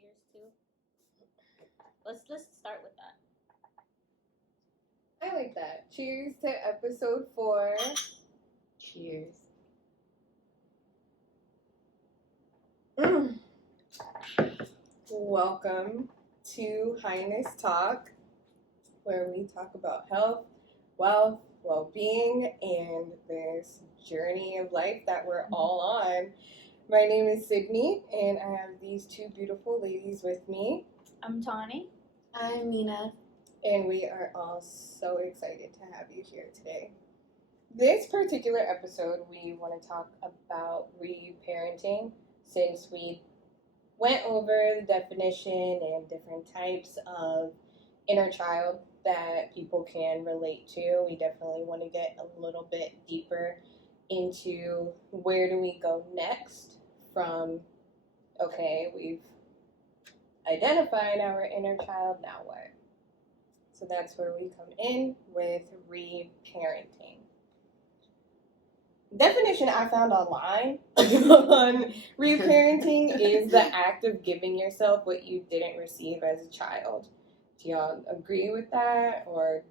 cheers to? Let's start with that. I like that. Cheers to episode 4. Cheers. Welcome to Highness Talk, where we talk about health, wealth, well-being, and this journey of life that we're all on. My name is Sydney, and I have these two beautiful ladies with me, I'm Tawny. I'm Nina. and we are all so excited to have you here today. This particular episode, we want to talk about reparenting, since we went over the definition and different types of inner child that people can relate to. We definitely want to get a little bit deeper into where do we go next from, okay, we've identified our inner child, now what? So that's where we come in with reparenting. Definition I found online on reparenting is the act of giving yourself what you didn't receive as a child. Do y'all agree with that? Or,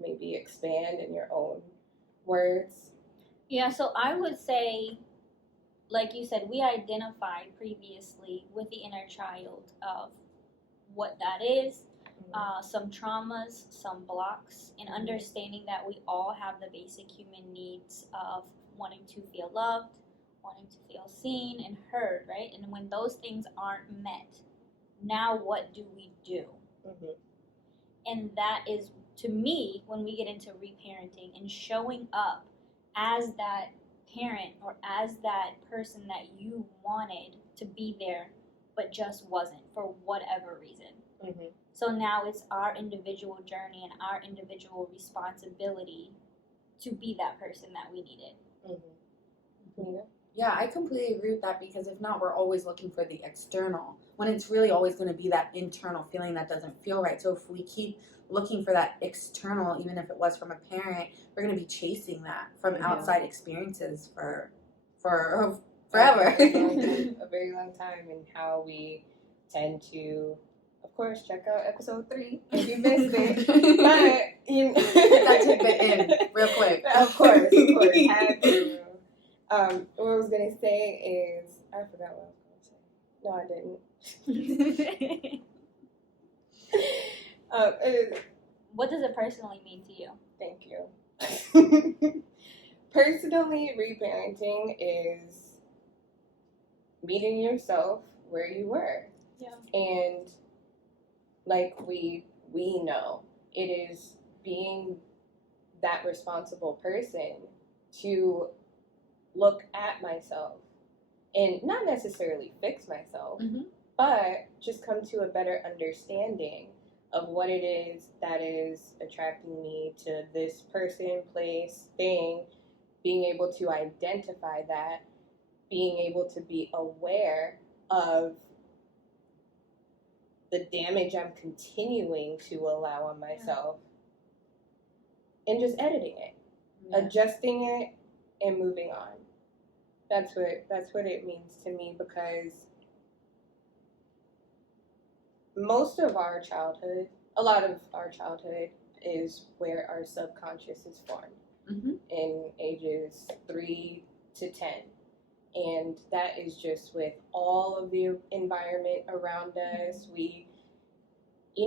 maybe expand in your own words? Yeah, so I would say, like you said, we identified previously with the inner child of what that is, some traumas, some blocks, and understanding that we all have the basic human needs of wanting to feel loved, wanting to feel seen and heard, right? And when those things aren't met, now what do we do? Mm-hmm. And that is, to me, when we get into reparenting and showing up as that parent or as that person that you wanted to be there but just wasn't for whatever reason. Mm-hmm. So now it's our individual journey and our individual responsibility to be that person that we needed. Mm-hmm. Yeah, I completely agree with that, because if not, we're always looking for the external when it's really always going to be that internal feeling that doesn't feel right. So if we keep looking for that external, even if it was from a parent, we're going to be chasing that from outside experiences for forever. A very long time, and how we tend to, of course, check out episode 3 if you missed it. But Get that tidbit in real quick. Of course, had to. What I was gonna say is, I forgot what I was gonna say. No, I didn't. What does it personally mean to you? Thank you. Personally, reparenting is meeting yourself where you were. Yeah. And like we know, it is being that responsible person to look at myself and not necessarily fix myself, but just come to a better understanding of what it is that is attracting me to this person, place, thing, being able to identify that, being able to be aware of the damage I'm continuing to allow on myself, and just editing it, adjusting it, and moving on. That's what it means to me, because a lot of our childhood is where our subconscious is formed, in ages 3 to 10. And that is just with all of the environment around us. We,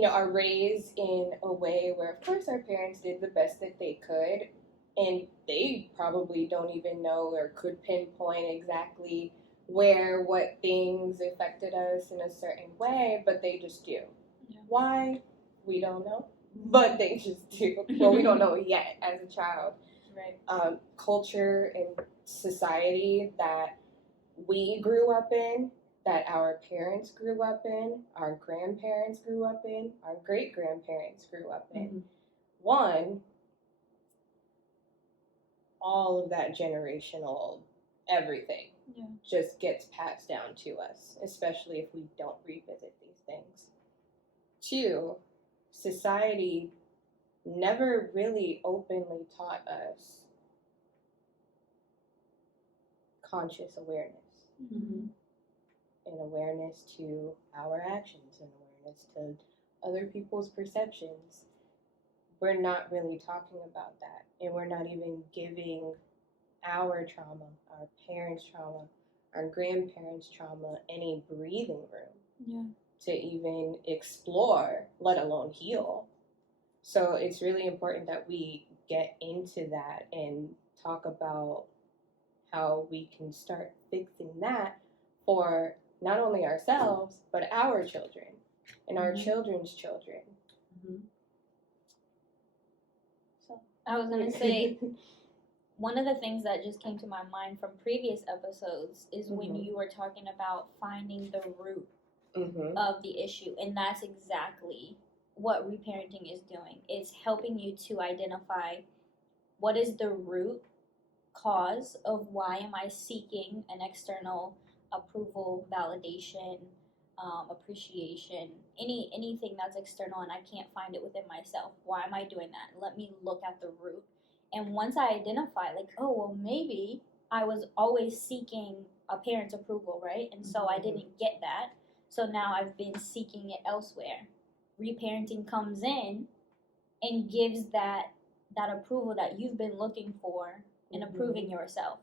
are raised in a way where, of course, our parents did the best that they could, and they probably don't even know or could pinpoint exactly what things affected us in a certain way, but they just do. Yeah. Why? We don't know, but they just do. Well, we don't know yet as a child. Right. Culture and society that we grew up in, that our parents grew up in, our grandparents grew up in, our great-grandparents grew up in. One, all of that generational everything just gets passed down to us, especially if we don't revisit these things. 2, society never really openly taught us conscious awareness. an awareness to our actions, an awareness to other people's perceptions. We're not really talking about that. And we're not even giving our trauma, our parents' trauma, our grandparents' trauma any breathing room to even explore, let alone heal. So it's really important that we get into that and talk about how we can start fixing that for not only ourselves, but our children and our children's children. So I was going to say, one of the things that just came to my mind from previous episodes is when you were talking about finding the root of the issue. And that's exactly what reparenting is doing. It's helping you to identify what is the root cause of why am I seeking an external approval, validation, appreciation, anything that's external and I can't find it within myself. Why am I doing that? Let me look at the root. And once I identify, like, oh, well, maybe I was always seeking a parent's approval, right? And so I didn't get that. So now I've been seeking it elsewhere. Reparenting comes in and gives that approval that you've been looking for and approving yourself.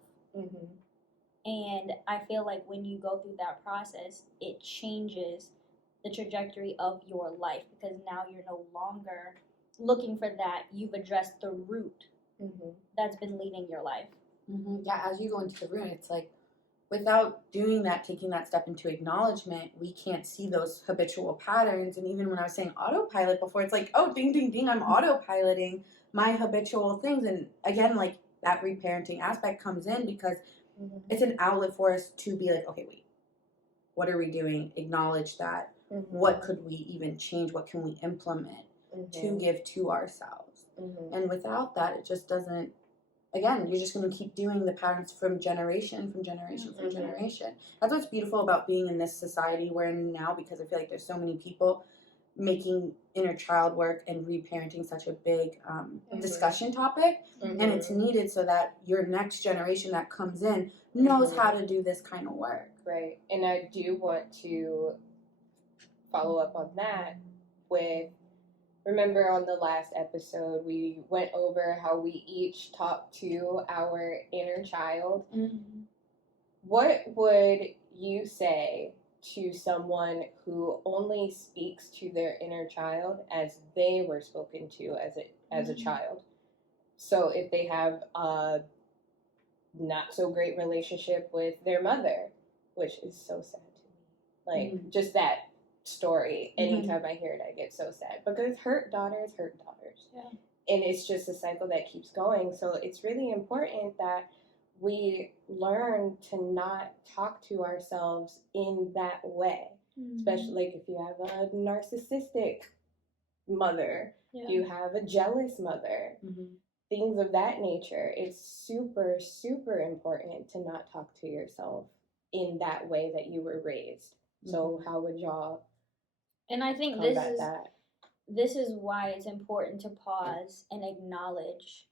And I feel like when you go through that process, it changes the trajectory of your life because now you're no longer looking for that. You've addressed the root that's been leading your life. Yeah, as you go into the room, it's like without doing that, taking that step into acknowledgement, we can't see those habitual patterns. And even when I was saying autopilot before, it's like, oh, ding, ding, ding, I'm autopiloting my habitual things. And again, like that reparenting aspect comes in because it's an outlet for us to be like, okay, wait, what are we doing? Acknowledge that. What could we even change? What can we implement to give to ourselves? And without that, it just doesn't, again, you're just going to keep doing the patterns from generation. That's what's beautiful about being in this society we're in now, because I feel like there's so many people making inner child work and reparenting such a big discussion topic. And it's needed so that your next generation that comes in knows how to do this kind of work. Right. And I do want to follow up on that with, remember on the last episode, we went over how we each talked to our inner child. What would you say to someone who only speaks to their inner child as they were spoken to as a child? So if they have a not so great relationship with their mother, which is so sad to me. Like just that story, anytime I hear it, I get so sad because hurt daughters hurt daughters. And it's just a cycle that keeps going. So it's really important that we learn to not talk to ourselves in that way. Especially like if you have a narcissistic mother, you have a jealous mother, things of that nature. It's super, super important to not talk to yourself in that way that you were raised. So how would y'all and I think this is why it's important to pause and acknowledge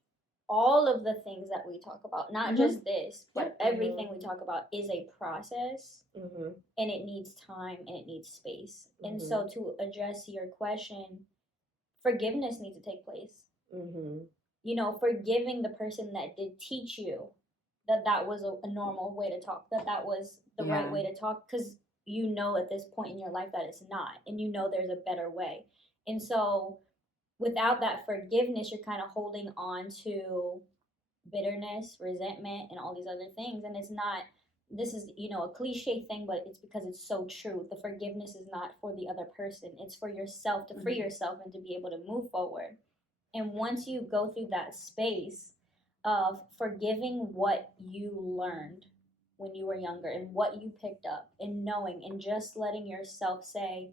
all of the things that we talk about. Not just this, but everything we talk about is a process, and it needs time and it needs space. And so to address your question, forgiveness needs to take place. You know, forgiving the person that did teach you that was a normal way to talk, that was the right way to talk, because you know at this point in your life that it's not, and you know there's a better way. And so without that forgiveness, you're kind of holding on to bitterness, resentment, and all these other things. And it's not, this is, you know, a cliche thing, but it's because it's so true. The forgiveness is not for the other person. It's for yourself, to free yourself and to be able to move forward. And once you go through that space of forgiving what you learned when you were younger and what you picked up and knowing and just letting yourself say,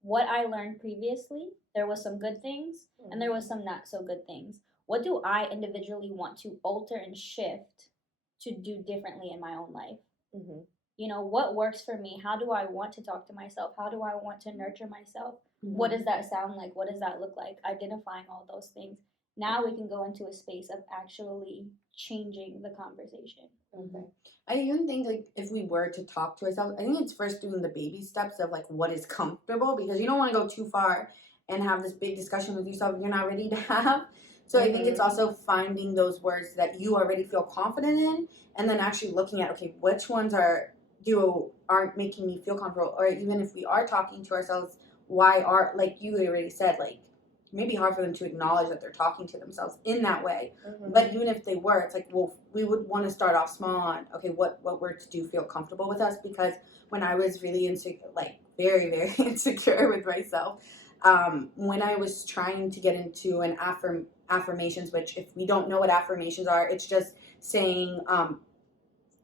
what I learned previously, there was some good things and there was some not so good things. What do I individually want to alter and shift to do differently in my own life? You know, what works for me? How do I want to talk to myself? How do I want to nurture myself? What does that sound like? What does that look like? Identifying all those things now we can go into a space of actually changing the conversation. Okay. I even think, like, if we were to talk to ourselves, I think it's first doing the baby steps of, like, what is comfortable, because you don't want to go too far and have this big discussion with yourself you're not ready to have. So I think it's also finding those words that you already feel confident in, and then actually looking at, okay, which ones aren't making me feel comfortable, or even if we are talking to ourselves, why are, like you already said, like, maybe hard for them to acknowledge that they're talking to themselves in that way. But even if they were, it's like, well, we would want to start off small on, okay, what words do feel comfortable with us? Because when I was really insecure, like very, very insecure with myself, when I was trying to get into an affirmations, which if we don't know what affirmations are, it's just saying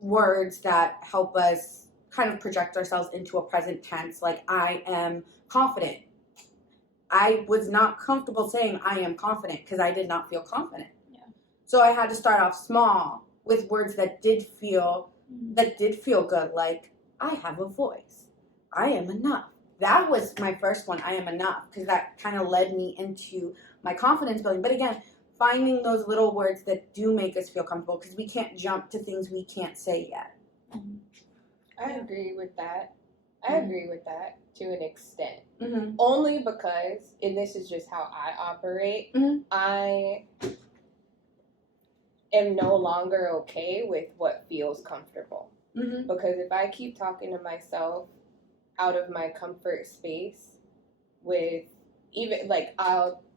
words that help us kind of project ourselves into a present tense, like I am confident. I was not comfortable saying I am confident because I did not feel confident. Yeah. So I had to start off small with words that did feel good, like I have a voice. I am enough. That was my first one, I am enough, because that kind of led me into my confidence building. But again, finding those little words that do make us feel comfortable, because we can't jump to things we can't say yet. I agree with that. I agree with that to an extent. Mm-hmm. Only because, and this is just how I operate, I am no longer okay with what feels comfortable. Mm-hmm. Because if I keep talking to myself out of my comfort space with even, like,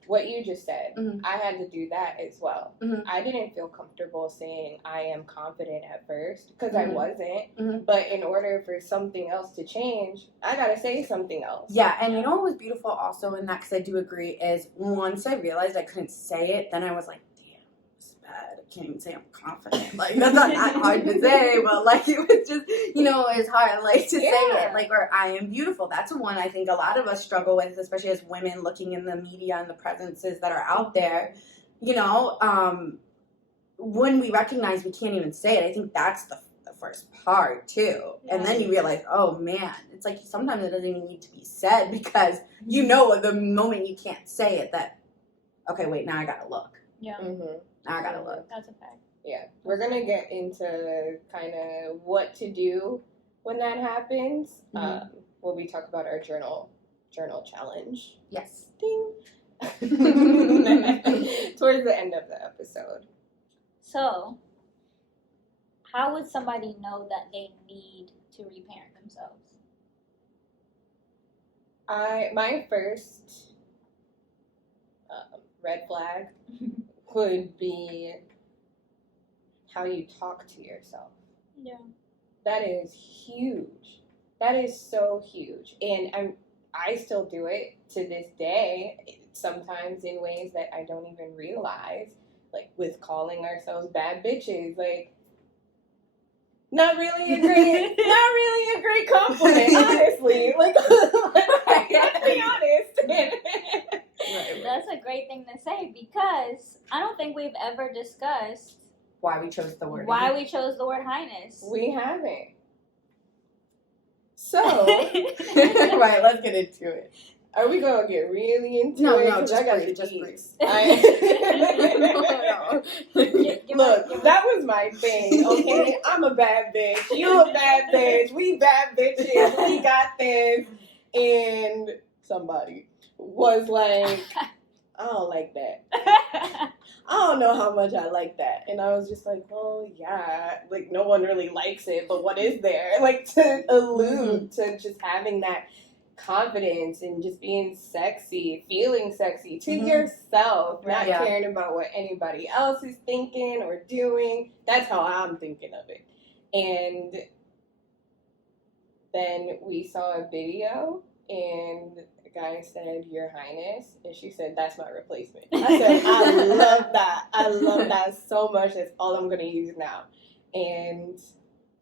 what you just said, I had to do that as well. I didn't feel comfortable saying I am confident at first because I wasn't. But in order for something else to change, I gotta say something else. Yeah, and you know what was beautiful also in that, because I do agree, is once I realized I couldn't say it, then I was like, damn, it's bad. I can't even say I'm confident. Like, that's not that hard to say, but like, it was just, it's hard, like, to say it. Like, or I am beautiful. That's one I think a lot of us struggle with, especially as women looking in the media and the presences that are out there. When we recognize we can't even say it, I think that's the first part too. And then you realize, oh man, it's like sometimes it doesn't even need to be said, because the moment you can't say it, that, okay, wait, now I gotta look. Yeah. Now I gotta look. That's a fact. Yeah. We're gonna get into kind of what to do when that happens. When we talk about our journal challenge. Yes. Ding. Towards the end of the episode. So, how would somebody know that they need to reparent themselves? My first red flag would be how you talk to yourself. Yeah. That is huge. That is so huge. And I still do it to this day, sometimes in ways that I don't even realize, like with calling ourselves bad bitches. Like, not really a great compliment, honestly. Like, let's be honest. Right. That's a great thing to say, because I don't think we've ever discussed Why we chose the word. we chose the word highness. We haven't. So, right, let's get into it. Are we gonna get really into No, it? no, just breathe. Look, that was my thing, okay? I'm a bad bitch. You a bad bitch. We bad bitches. We got this. And somebody was like, I don't like that. I don't know how much I like that. And I was just like, well, yeah. Like, no one really likes it, but what is there? Like, to allude to just having that confidence and just being sexy, feeling sexy to yourself, not caring about what anybody else is thinking or doing. That's how I'm thinking of it. And then we saw a video, and the guy said, "Your Highness," and she said, "That's my replacement." I said, I love that. I love that so much. That's all I'm going to use now. And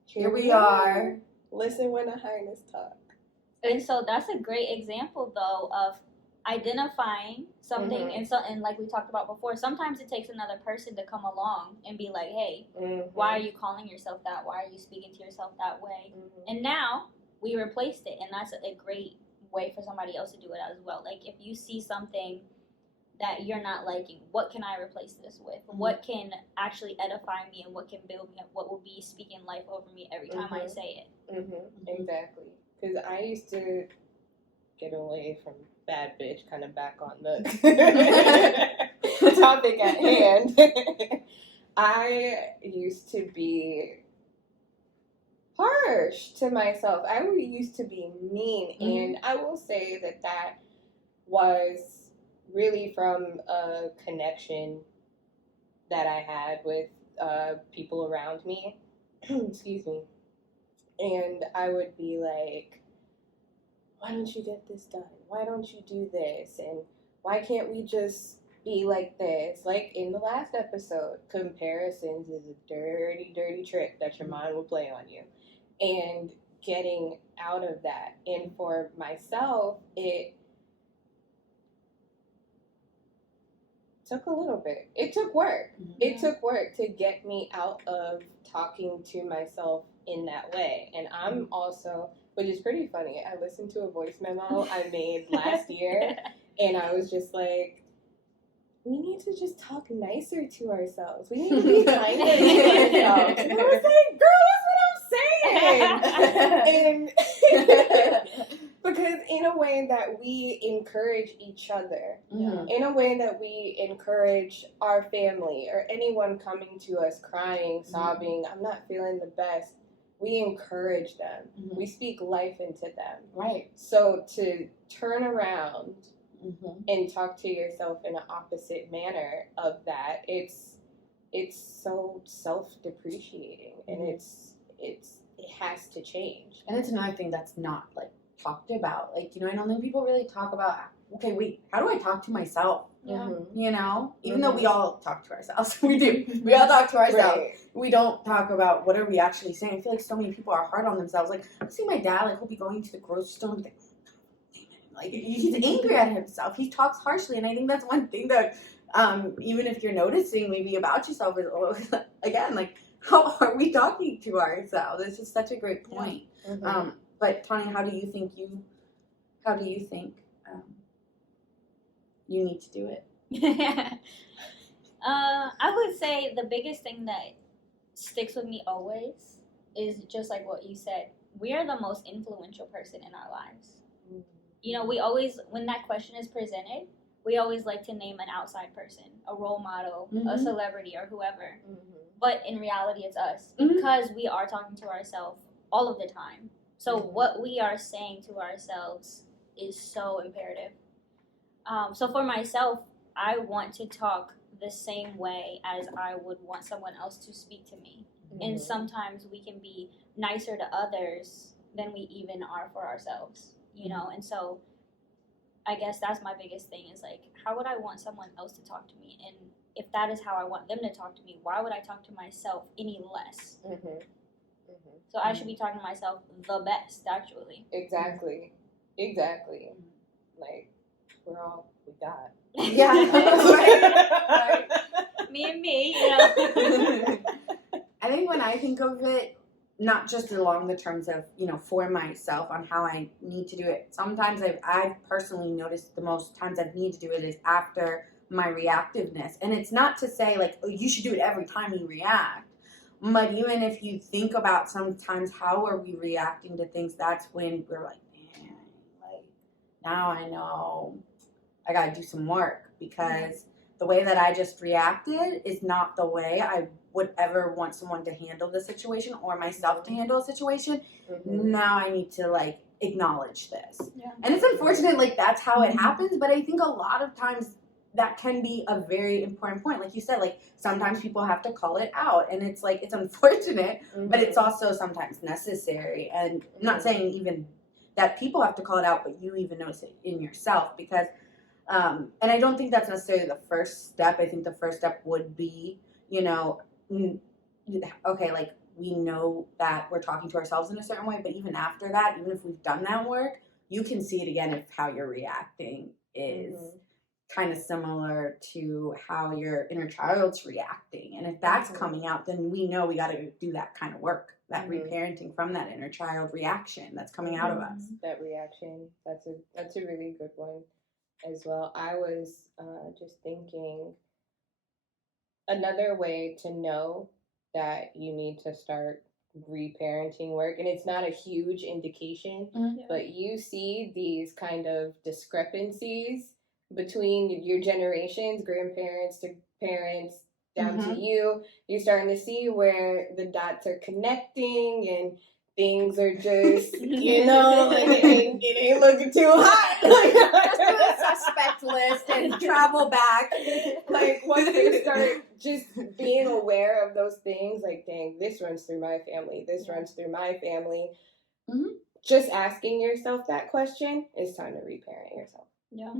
here we are. Listen when a Highness talk. And so that's a great example, though, of identifying something, and like we talked about before, sometimes it takes another person to come along and be like, hey, why are you calling yourself that? Why are you speaking to yourself that way? And now we replaced it, and that's a great way for somebody else to do it as well. Like, if you see something that you're not liking? What can I replace this with? What can actually edify me and what can build me up? What will be speaking life over me every time I say it? Exactly. Because I used to get away from bad bitch, kind of back on the topic at hand. I used to be harsh to myself. I used to be mean, and I will say that was really from a connection that I had with people around me. Excuse me. And I would be like, why don't you get this done? Why don't you do this? And why can't we just be like this? Like in the last episode, comparisons is a dirty, dirty trick that your mind will play on you. And getting out of that. And for myself, it took a little bit. It took work. It took work to get me out of talking to myself in that way. And I'm also, which is pretty funny, I listened to a voice memo I made last year, and I was just like, we need to just talk nicer to ourselves. We need to be kinder to ourselves. And I was like, girl, that's what I'm saying. And because in a way that we encourage each other, in a way that we encourage our family or anyone coming to us crying, sobbing, I'm not feeling the best, we encourage them. We speak life into them. Right. So to turn around and talk to yourself in an opposite manner of that, it's so self-depreciating, and it has to change. And it's another thing that's not like talked about. Like, you know, I don't think people really talk about, okay, wait, how do I talk to myself? You know, even though we all talk to ourselves, we do. We all talk to ourselves. Right. We don't talk about what are we actually saying. I feel like so many people are hard on themselves. Like, I see my dad, like, he'll be going to the grocery store and be like, he's angry at himself. He talks harshly, and I think that's one thing that, even if you're noticing maybe about yourself, is again, like, how are we talking to ourselves? It's just such a great point. But Tanya, how do you think you need to do it? I would say the biggest thing that sticks with me always is just like what you said. We are the most influential person in our lives. You know, we always, when that question is presented, we always like to name an outside person, a role model, a celebrity, or whoever. But in reality, it's us, because we are talking to ourselves all of the time. So what we are saying to ourselves is so imperative. So for myself, I want to talk the same way as I would want someone else to speak to me. And sometimes we can be nicer to others than we even are for ourselves, you know? And so I guess that's my biggest thing, is like, how would I want someone else to talk to me? And if that is how I want them to talk to me, why would I talk to myself any less? So I should be talking to myself the best, actually. Exactly. Like, we're all we got. Yeah. Right. Me and me, you know. I think when I think of it, not just along the terms of, you know, for myself on how I need to do it. Sometimes I've personally noticed the most times I need to do it is after my reactiveness. And it's not to say like, oh, you should do it every time you react. But even if you think about sometimes how are we reacting to things, that's when we're like, man, like now I know I gotta do some work, because the way that I just reacted is not the way I would ever want someone to handle the situation or myself to handle a situation. Now I need to like acknowledge this. And it's unfortunate, like that's how it happens, but I think a lot of times that can be a very important point. Like you said, like sometimes people have to call it out, and it's like, it's unfortunate, but it's also sometimes necessary. And I'm not saying even that people have to call it out, but you even notice it in yourself, because and I don't think that's necessarily the first step. I think the first step would be, you know, okay, like we know that we're talking to ourselves in a certain way, but even after that, even if we've done that work, you can see it again if how you're reacting is kind of similar to how your inner child's reacting. And if that's coming out, then we know we got to do that kind of work, that reparenting from that inner child reaction that's coming out of us. That reaction, that's a really good one. as well. I was just thinking another way to know that you need to start reparenting work, and it's not a huge indication, Mhm. but you see these kind of discrepancies between your generations, grandparents to parents down to Mhm. you're starting to see where the dots are connecting and things are just, like it ain't looking too hot. Just do a suspect list and travel back. Like once you start just being aware of those things, like, dang, this runs through my family, this runs through my family. Mhm. Just asking yourself that question is time to reparent yourself. Yeah.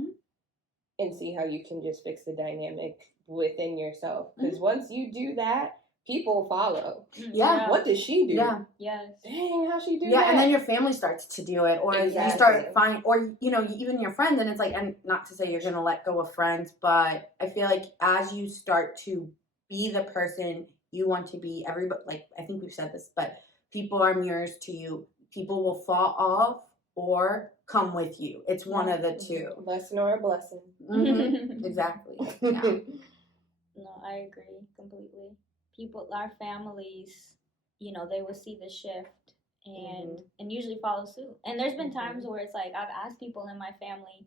And see how you can just fix the dynamic within yourself. Because Mhm. once you do that, people follow. Yeah. What does she do? Yeah. Yes. Dang, how she do that? Yeah, and then your family starts to do it, or you Exactly. start finding, or even your friends, and it's like, and not to say you're gonna let go of friends, but I feel like as you start to be the person you want to be, everybody, like I think we've said this, but people are mirrors to you. People will fall off or come with you. It's one of the two. Lesson or a blessing. Mm-hmm. Exactly. Yeah. No, I agree completely. People, our families, they will see the shift and usually follow suit. And there's been times where it's like I've asked people in my family,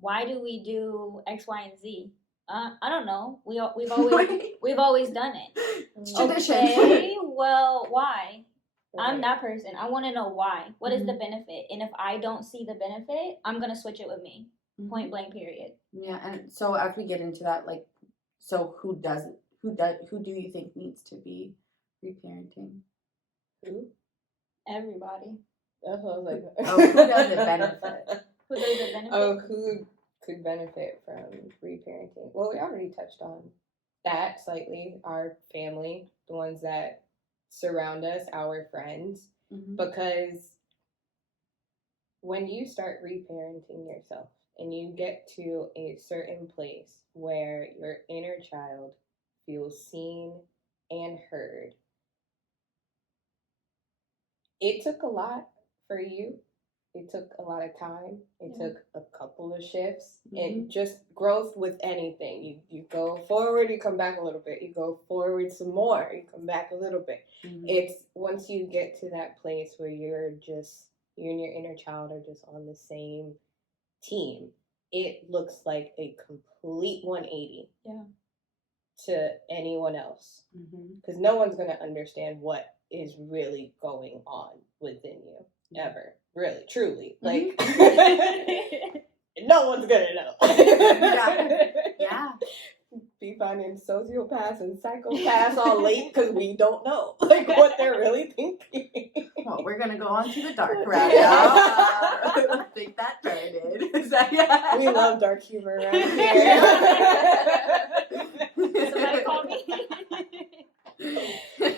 why do we do X, Y, and Z? I don't know. We've always done it. It's tradition. Okay, well, why? I'm Right. that person. I want to know why. What is the benefit? And if I don't see the benefit, I'm gonna switch it with me. Point blank. Period. Yeah, and so as we get into that, like, so who do you think needs to be reparenting? Who? Everybody. That's what I was like. Oh, who does it benefit? Who does it benefit? Oh, who could benefit from reparenting? Well, we already touched on that slightly. Our family, the ones that surround us, our friends, because when you start reparenting yourself and you get to a certain place where your inner child feels seen and heard, it took a lot for you. It took a lot of time. It took a couple of shifts and just growth with anything. You go forward, you come back a little bit. You go forward some more, you come back a little bit. It's once you get to that place where you and your inner child are just on the same team, it looks like a complete 180 to anyone else. Because no one's going to understand what is really going on within you, ever. Really, truly. Like, no one's going to know. Yeah. Be finding sociopaths and psychopaths all late because we don't know like what they're really thinking. Well, we're gonna go on to the dark route now. Let's take that turn in. We love dark humor around here. Somebody call me.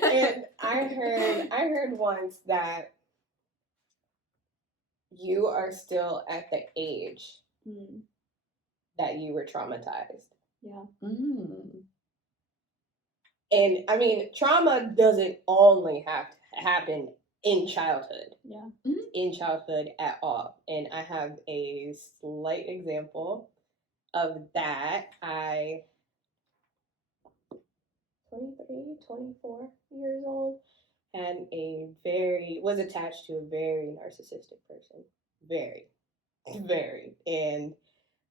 And I heard once that you are still at the age that you were traumatized. Yeah. And I mean, trauma doesn't only have to happen in childhood. Yeah. In childhood at all. And I have a slight example of that. I 23, 24 years old, and was attached to a very narcissistic person. Very, very. And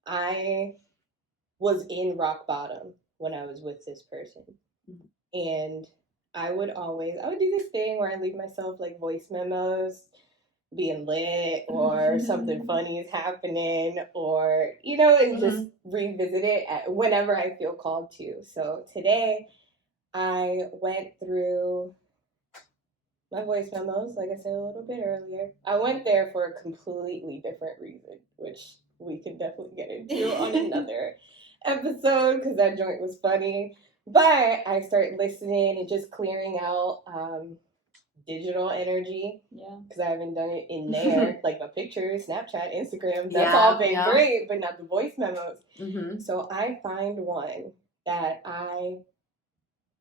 I was in rock bottom when I was with this person. And I would do this thing where I leave myself like voice memos being lit or something funny is happening or, and just revisit it whenever I feel called to. So today I went through my voice memos, like I said a little bit earlier. I went there for a completely different reason, which we can definitely get into on another episode because that joint was funny. But I started listening and just clearing out digital energy. Yeah. Because I haven't done it in there. Like my pictures, Snapchat, Instagram. That's all been great, but not the voice memos. So I find one that I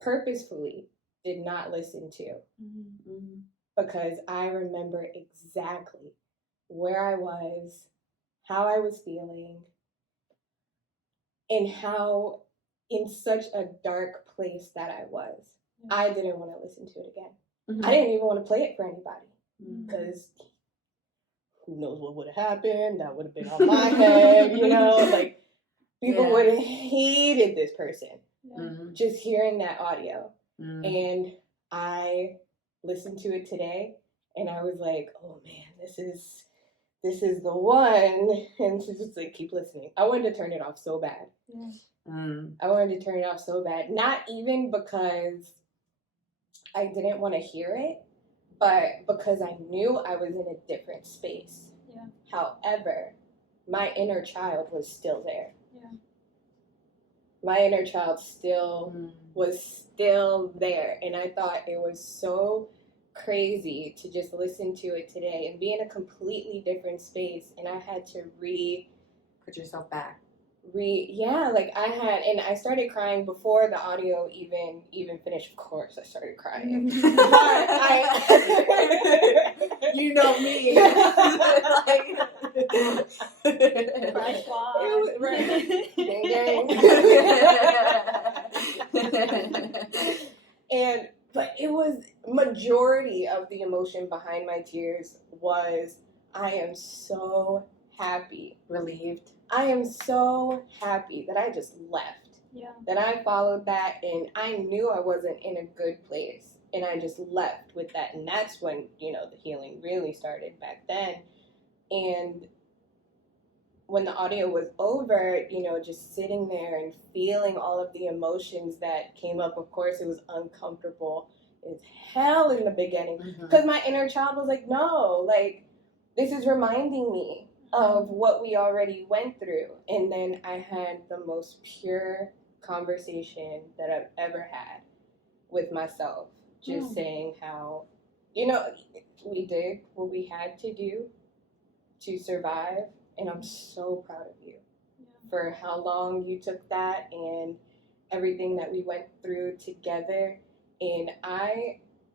purposefully did not listen to. Because I remember exactly where I was, how I was feeling, and how in such a dark place that I was. I didn't want to listen to it again. Mhm. I didn't even want to play it for anybody Mhm. because who knows what would have happened? That would have been on my head, like people would have hated this person just hearing that audio. And I listened to it today and I was like, oh man, this is the one. And to just like keep listening. I wanted to turn it off so bad. I wanted to turn it off so bad. Not even because I didn't want to hear it, but because I knew I was in a different space. Yeah. However, my inner child was still there. Yeah. My inner child was still there. And I thought it was so crazy to just listen to it today and be in a completely different space. And I had to put yourself back. I started crying before the audio even finished. Of course, I started crying. But you know me. Fresh But it was majority of the emotion behind my tears was I am so happy, relieved. I am so happy that I just left. Yeah. That I followed that and I knew I wasn't in a good place and I just left with that. And that's when, the healing really started back then. And when the audio was over, just sitting there and feeling all of the emotions that came up, of course, it was uncomfortable as hell in the beginning because my inner child was like, no, like, this is reminding me of what we already went through. And then I had the most pure conversation that I've ever had with myself, just saying how, we did what we had to do to survive. And I'm so proud of you for how long you took that and everything that we went through together. And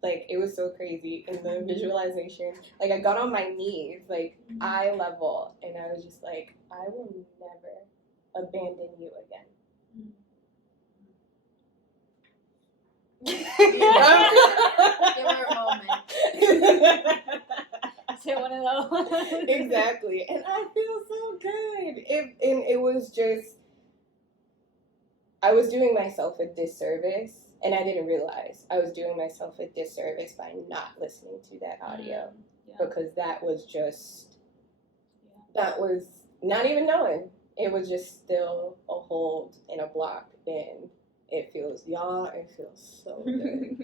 it was so crazy in the visualization. Like, I got on my knees, like, eye level, and I was just like, I will never abandon you again. Give her a moment. Say one of those. Exactly. And I feel so good. It was just, I was doing myself a disservice, and I didn't realize I was doing myself a disservice by not listening to that audio. Because that was not even knowing. It was just still a hold and a block, and it feels so good.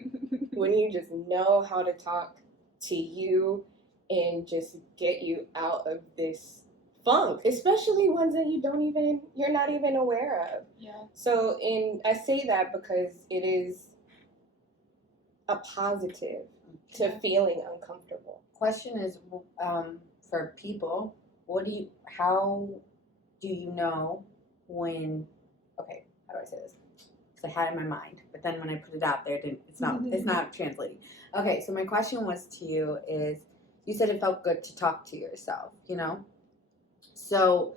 When you just know how to talk to you and just get you out of this funk, especially ones that you're not even aware of. Yeah. So, I say that because it is a positive to feeling uncomfortable. Question is, for people, how do you know when? Okay, how do I say this? Because I had it in my mind, but then when I put it out there, it's not translating. Okay, so my question was to you is, you said it felt good to talk to yourself, So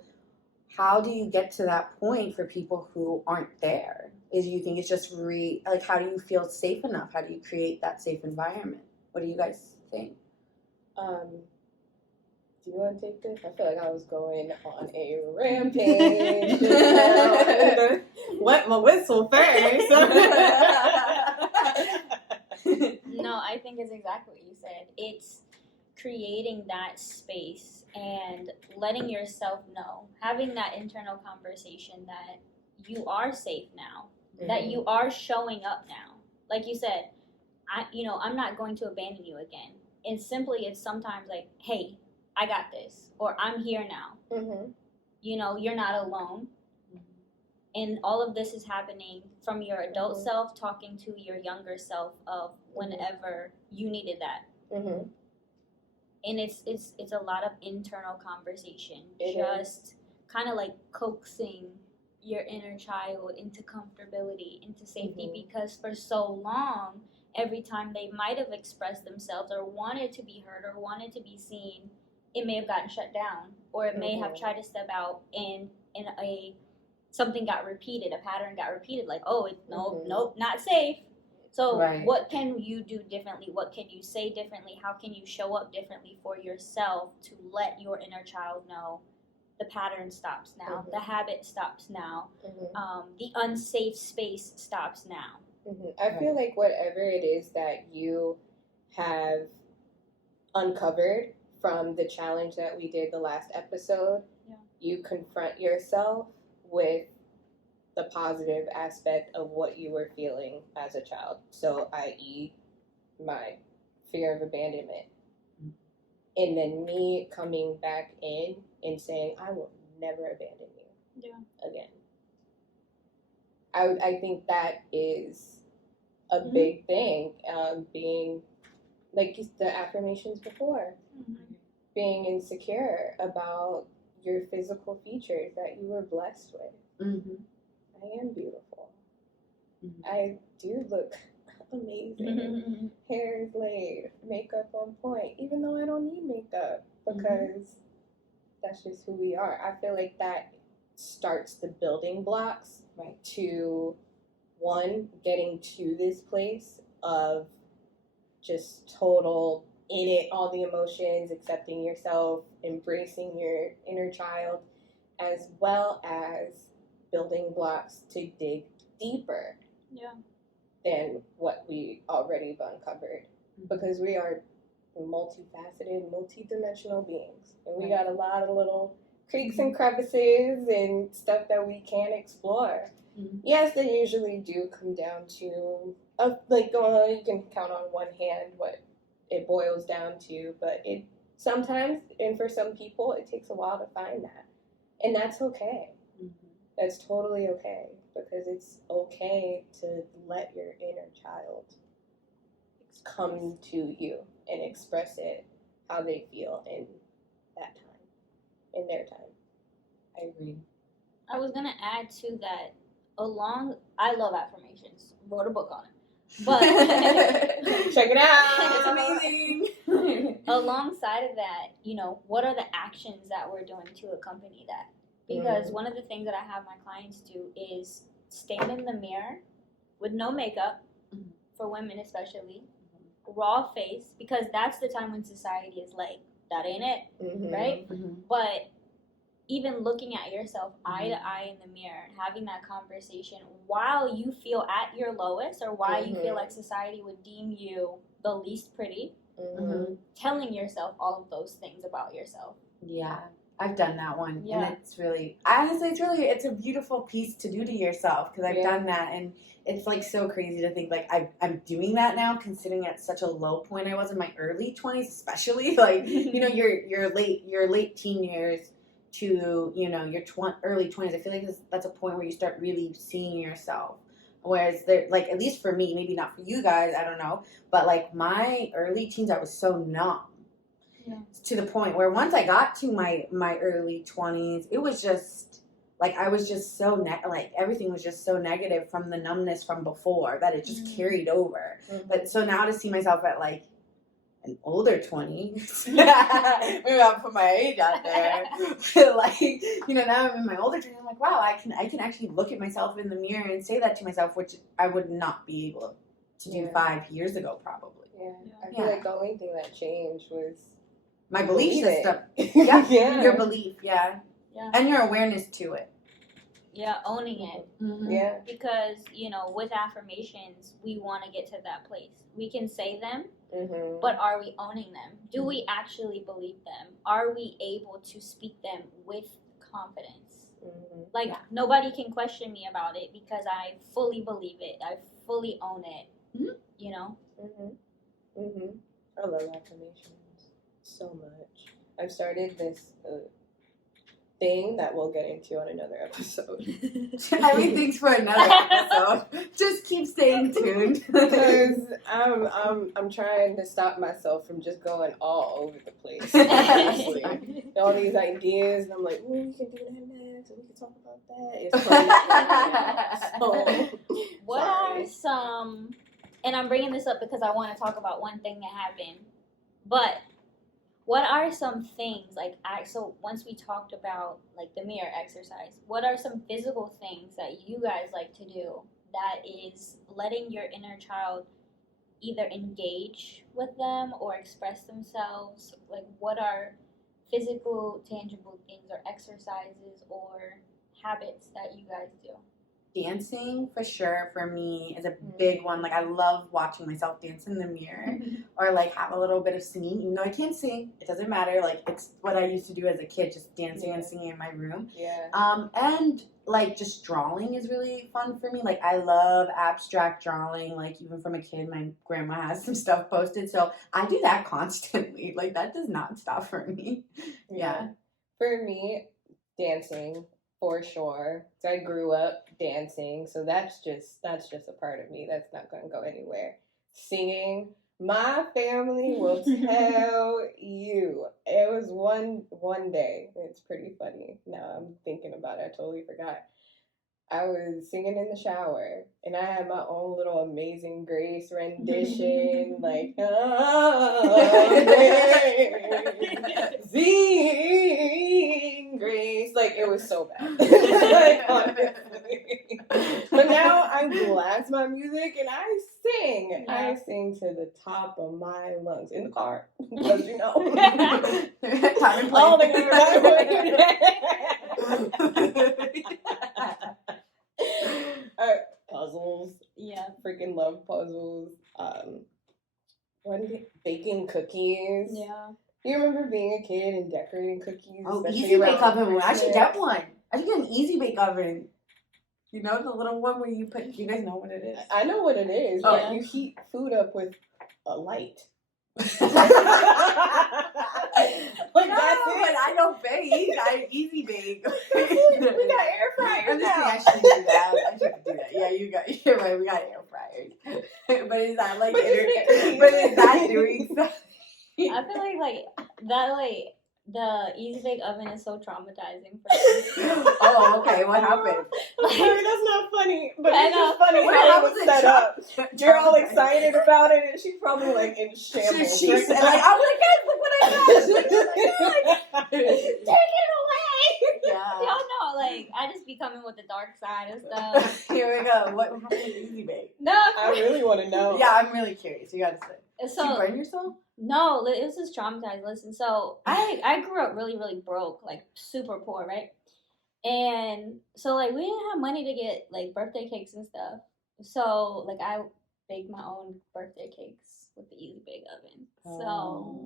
how do you get to that point for people who aren't there? Do you think it's just how do you feel safe enough? How do you create that safe environment? What do you guys think? Do you want to take this? I feel like I was going on a rampage. Wet my whistle first. No, I think it's exactly what you said. It's creating that space and letting yourself know, having that internal conversation that you are safe now, that you are showing up now. Like you said, I'm not going to abandon you again. And it's sometimes like, hey, I got this, or I'm here now. You're not alone. And all of this is happening from your adult self talking to your younger self of whenever you needed that. And it's a lot of internal conversation, just kind of like coaxing your inner child into comfortability, into safety, because for so long, every time they might have expressed themselves or wanted to be heard or wanted to be seen, it may have gotten shut down, or it may have tried to step out in a something got repeated, a pattern got repeated, like, oh, Mhm. nope, not safe. So Right. what can you do differently? What can you say differently? How can you show up differently for yourself to let your inner child know the pattern stops now, Mhm. the habit stops now, Mhm. the unsafe space stops now. I feel like whatever it is that you have uncovered from the challenge that we did the last episode, Yeah. you confront yourself with the positive aspect of what you were feeling as a child. So, i.e., my fear of abandonment. And then me coming back in and saying, I will never abandon you again. I think that is a big thing. Being, like the affirmations before, being insecure about your physical features that you were blessed with. I am beautiful. I do look amazing. Hair is laid, makeup on point, even though I don't need makeup because that's just who we are. I feel like that starts the building blocks to one, getting to this place of just total in it, all the emotions, accepting yourself, embracing your inner child, as well as building blocks to dig deeper than what we already have uncovered. Because we are multifaceted, multidimensional beings. And we got a lot of little creeks and crevices and stuff that we can explore. Yes, they usually do come down to, you can count on one hand what it boils down to, but it sometimes, and for some people, it takes a while to find that. And that's okay. That's totally okay, because it's okay to let your inner child come to you and express it how they feel in that time, in their time. I agree. I was gonna add to that. I love affirmations. Wrote a book on it, but Check it out. It's amazing. Alongside of that, what are the actions that we're doing to accompany that? Because one of the things that I have my clients do is stand in the mirror with no makeup, for women especially, raw face, because that's the time when society is like, that ain't it, right? But even looking at yourself eye to eye in the mirror and having that conversation while you feel at your lowest, or while you feel like society would deem you the least pretty, telling yourself all of those things about yourself. Yeah, I've done that one, and it's really, honestly, it's a beautiful piece to do to yourself, because I've done that, and it's like so crazy to think like I'm doing that now, considering at such a low point I was in my early 20s, especially like your late teen years to your early 20s. I feel like that's a point where you start really seeing yourself. Whereas like, at least for me, maybe not for you guys, I don't know, but like my early teens, I was so numb. To the point where once I got to my early 20s, it was just like I was just so like everything was just so negative from the numbness from before that it just carried over. But so now to see myself at like an older 20s, maybe I'll put my age out there. Like, now I'm in my older 20s, I'm like, wow, I can actually look at myself in the mirror and say that to myself, which I would not be able to do 5 years ago, probably. I feel like the only thing that changed was my belief system. Your belief, and your awareness to it. Owning it. Because, with affirmations, we want to get to that place. We can say them, but are we owning them? Do we actually believe them? Are we able to speak them with confidence? Like, nobody can question me about it because I fully believe it. I fully own it, I love affirmations so much. I've started this thing that we'll get into on another episode. Everything's for another episode. Just keep staying tuned. Because I'm trying to stop myself from just going all over the place. Honestly. All these ideas, and I'm like, we can do that next, and we can talk about that. It's crazy. What are some, and I'm bringing this up because I want to talk about one thing that happened, but what are some things so once we talked about like the mirror exercise, what are some physical things that you guys like to do that is letting your inner child either engage with them or express themselves? Like, what are physical, tangible things or exercises or habits that you guys do? Dancing, for sure, for me is a big one. Like, I love watching myself dance in the mirror or, like, have a little bit of singing. Even though I can't sing, it doesn't matter. Like, it's what I used to do as a kid, just dancing and singing in my room. Yeah. And, like, just drawing is really fun for me. Like, I love abstract drawing. Like, even from a kid, my grandma has some stuff posted. So I do that constantly. Like, that does not stop for me. Yeah. For me, dancing. For sure. So I grew up dancing, so that's just a part of me. That's not going to go anywhere. Singing, my family will tell you. It was one day. It's pretty funny. Now I'm thinking about it. I totally forgot. I was singing in the shower, and I had my own little Amazing Grace rendition, like, Amazing Grace. Like, it was so bad. Like, honestly. But now I blast my music, and I sing. Yeah. I sing to the top of my lungs in the car, because, you know. Oh, Puzzles. Yeah. Freaking love puzzles. Baking cookies. Yeah. You remember being a kid and decorating cookies? Oh, especially easy bake around oven. I should Christmas? get one. I should get an easy bake oven. You know, the little one where you put, you guys know what it is? I know what it is. Oh. But you heat food up with a light. Like, No, that's it. but I don't bake. I easy bake. We got air fryers I'm just now. kidding. I shouldn't do that. I shouldn't do that. Yeah, you're right. We got air fryers. But is that like, But just make cookies. but is that doing something? I feel like that the easy bake oven is so traumatizing for me. Oh, okay. What happened? I'm sorry, that's not funny. But I it's know. just funny What how it happened was to set up. You're all Okay. excited about it, and she's probably like in shambles. She said, like, I'm like, guys, look what I got. Take it away! Yeah. Y'all know, like, I just be coming with the dark side and stuff. Here we go. What happened with easy bake? No, I really want to know. Yeah, I'm really curious. You gotta say. Did you so burn yourself? no, it was just traumatized. Listen, so I grew up really, really broke, like super poor, right? And so like we didn't have money to get like birthday cakes and stuff. So like I baked my own birthday cakes with the easy bake oven. So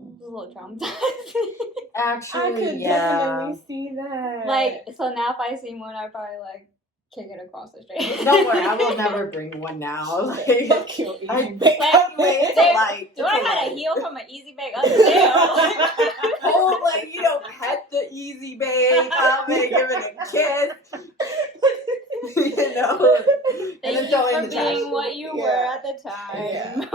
it was a little traumatizing. Actually, I could definitely see that. Like, so now if I see one, I'd probably like kick it across the street. Don't worry, I will never bring one now. Like, Fuck you, easy I- bake oven. it's a light. Do I gotta heal from an easy bake oven? Damn. Oh, like, you know, pet the easy bake oven, give it a kiss. You know, and Thank then you throw it in for the trash. being what you were Yeah. at the time.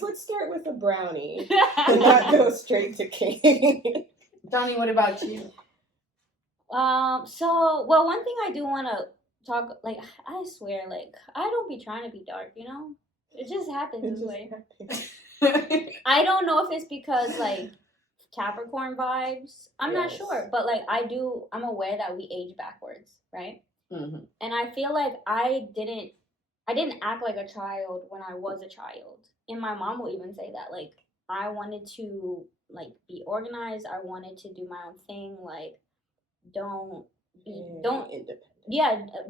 Let's start with a brownie and not go straight to cake. Donnie, what about you? So, well, one thing I do want to talk, like, I swear, like, I don't be trying to be dark, you know? It just happens It this just way. happened. I don't know if it's because, like, Capricorn vibes. I'm not Yes. sure. But, like, I'm aware that we age backwards, right? Mm-hmm. And I feel like I didn't act like a child when I was a child. And my mom will even say that, like, I wanted to, like, be organized. I wanted to do my own thing. Like, don't Independent.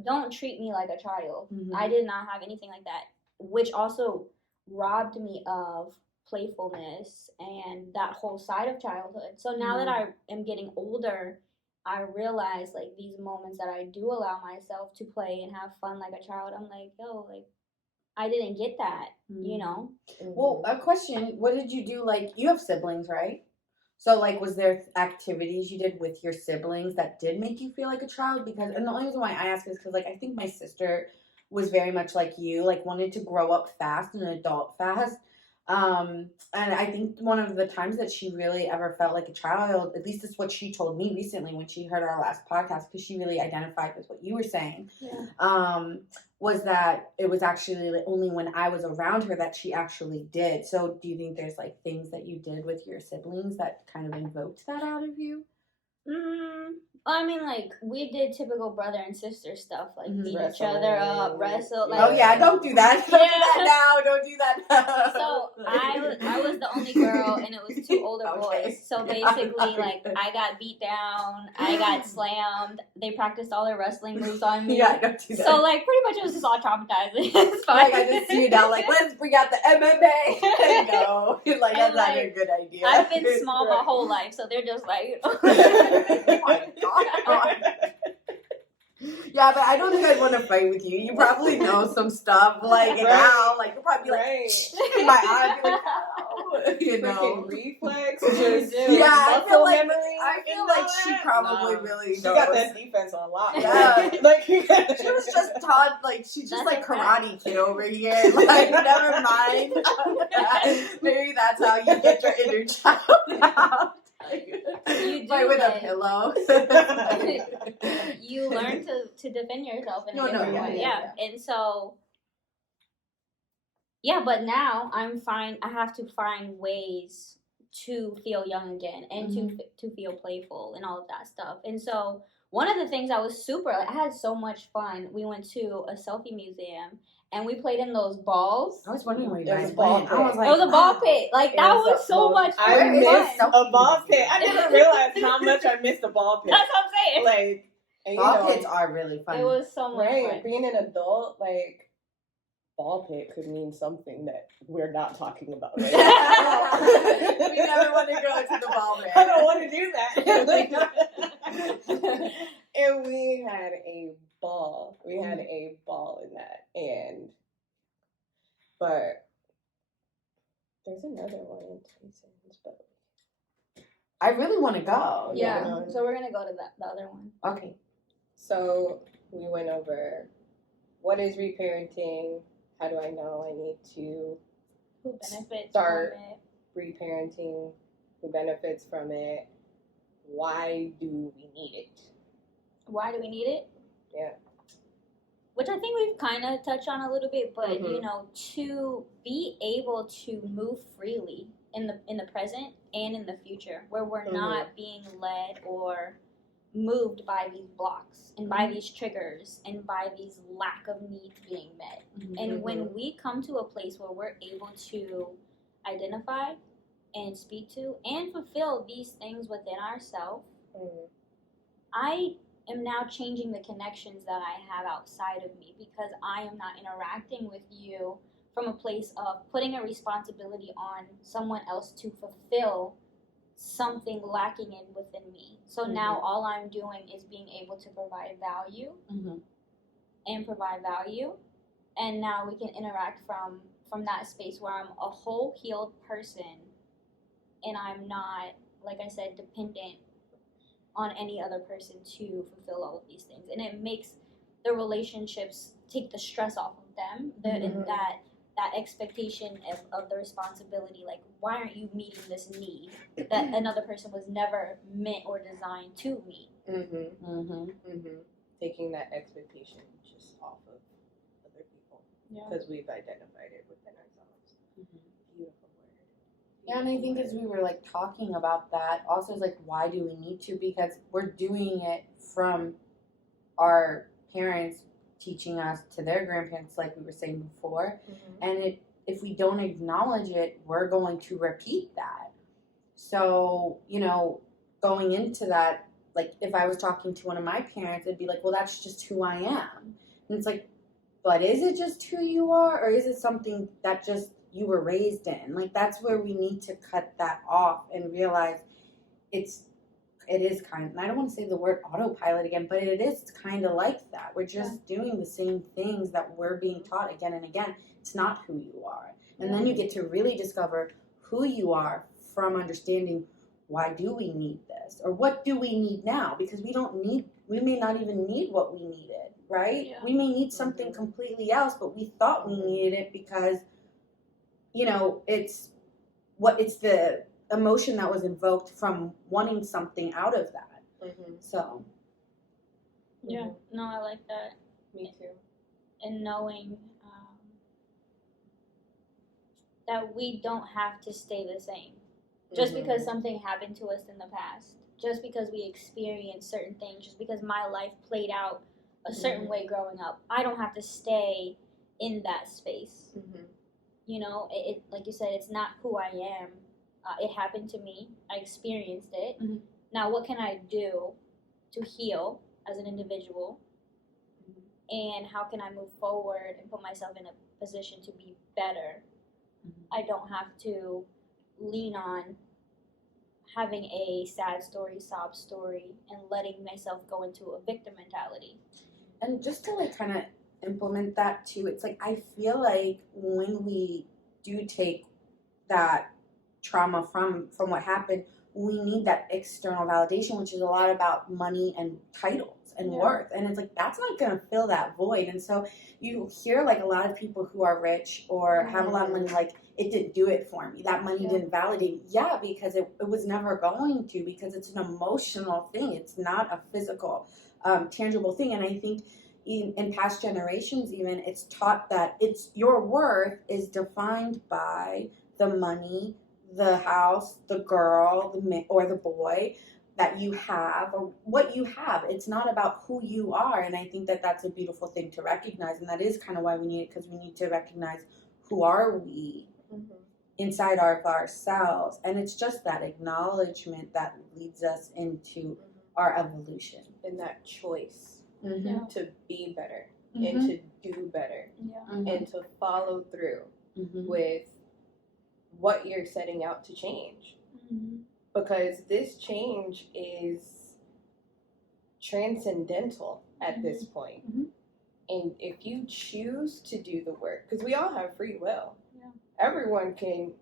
don't treat me like a child. Mhm. I did not have anything like that, which also robbed me of playfulness and that whole side of childhood. So now that I am getting older, I realize like these moments that I do allow myself to play and have fun like a child, I'm like, yo, like I didn't get that, you know? Well, a question. What did you do? Like, you have siblings, right? So, like, was there activities you did with your siblings that did make you feel like a child? Because, and the only reason why I ask is because, like, I think my sister was very much like you, like, wanted to grow up fast and adult fast. And I think one of the times that she really ever felt like a child, at least is what she told me recently when she heard our last podcast, because she really identified with what you were saying, was that it was actually like only when I was around her that she actually did. So do you think there's like things that you did with your siblings that kind of invoked that out of you? I mean, like, we did typical brother and sister stuff, like beat each Wrestling. other up, wrestle. Like, Oh yeah, don't do that. Don't do that now. Don't do that now. So I was the only girl, and it was two older boys. So basically, like, I got beat down, I got slammed. They practiced all their wrestling moves on me. Yeah, don't do that. So like, pretty much it was just all traumatizing. It's fine. Like I just see you now, like let's bring out the MMA. No, like that's not a good idea. I've been small my whole life, so they're just like, Oh my God. Yeah, but I don't think I'd want to fight with you. You probably know some stuff, like now, like you'll probably be like in my eye, be like, ow, you know. Freaking reflex. Just Yeah, I feel like memory she probably really She knows. got that defense on lock. Yeah. Like She was just taught, like, she's just That's like a fact. Karate Kid over here. Like, never mind. Maybe that's how you get your inner child out. You do, Like with a like- pillow. you learn to defend yourself in a No, different yeah, way. yeah. And so, yeah, but now I'm fine. I have to find ways to feel young again and to feel playful and all of that stuff. And so one of the things I was I had so much fun. We went to a selfie museum and we played in those balls. I was wondering where you There's guys a ball went. I pit. was like, It was a ball wow. pit. Like, It that was was so much fun. I Where is missed that a ball pit. I never realized how much I missed a ball pit. That's what I'm saying. Like, and, Ball pits are really fun. It was so much right, fun. being an adult, like, ball pit could mean something that we're not talking about right now. We never want to go to the ball pit. I don't want to do that. And we had a ball. We had a ball in that. But there's another one in Tyson's, but I really want to go. Yeah. Yeah. So we're gonna go to the other one. Okay. so we went over what is reparenting, how do I know I need to Who benefits Start. from it? reparenting, who benefits from it, why do we need it? Why do we need it? Yeah. Which I think we've kind of touched on a little bit, but Mhm. you know, to be able to move freely in the present and in the future, where we're not being led or moved by these blocks and by these triggers and by these lack of needs being met. And when we come to a place where we're able to identify and speak to and fulfill these things within ourselves, I am now changing the connections that I have outside of me because I am not interacting with you from a place of putting a responsibility on someone else to fulfill something lacking within me. So now all I'm doing is being able to provide value and provide value, and now we can interact from that space where I'm a whole healed person and I'm not, like I said, dependent on any other person to fulfill all of these things. And it makes the relationships take the stress off of them, that expectation of the responsibility, like, why aren't you meeting this need that another person was never meant or designed to meet? Taking that expectation just off of other people because we've identified it within ourselves. Beautiful word. Yeah, and I think as we were like talking about that, also is like, why do we need to? Because we're doing it from our parents teaching us to their grandparents, like we were saying before, and if we don't acknowledge it, we're going to repeat that. So, you know, going into that, like if I was talking to one of my parents, it'd be like, well, that's just who I am. And it's like, but is it just who you are, or is it something that just you were raised in? Like, that's where we need to cut that off and realize it is kind of, and I don't want to say the word autopilot again, but it is kind of like that. We're just doing the same things that we're being taught again and again. It's not who you are. And then you get to really discover who you are from understanding, why do we need this? Or what do we need now? Because we may not even need what we needed, right? Yeah. We may need something completely else, but we thought we needed it because it's the emotion that was invoked from wanting something out of that. So Yeah, no, I like that. Me too. And knowing that we don't have to stay the same. Just because something happened to us in the past, just because we experienced certain things, just because my life played out a certain way growing up, I don't have to stay in that space. You know, it like you said, it's not who I am. It happened to me. I experienced it. Now, what can I do to heal as an individual? And how can I move forward and put myself in a position to be better? I don't have to lean on having a sad story, sob story, and letting myself go into a victim mentality. And just to like kind of implement that too, it's like I feel like when we do take that trauma from what happened, we need that external validation, which is a lot about money and titles and worth. And it's like that's not gonna fill that void. And so you hear like a lot of people who are rich or have a lot of money, like, it didn't do it for me. That money didn't validate. Yeah, because it was never going to, because it's an emotional thing. It's not a physical, tangible thing. And I think in past generations, even, it's taught that it's your worth is defined by the money, the house, the girl, or the boy that you have, or what you have. It's not about who you are. And I think that that's a beautiful thing to recognize. And that is kind of why we need it, because we need to recognize who are we inside of ourselves. And it's just that acknowledgement that leads us into our evolution. And that choice Yeah. to be better and to do better and to follow through with what you're setting out to change. Because this change is transcendental at this point. And if you choose to do the work, because we all have free will. Everyone can,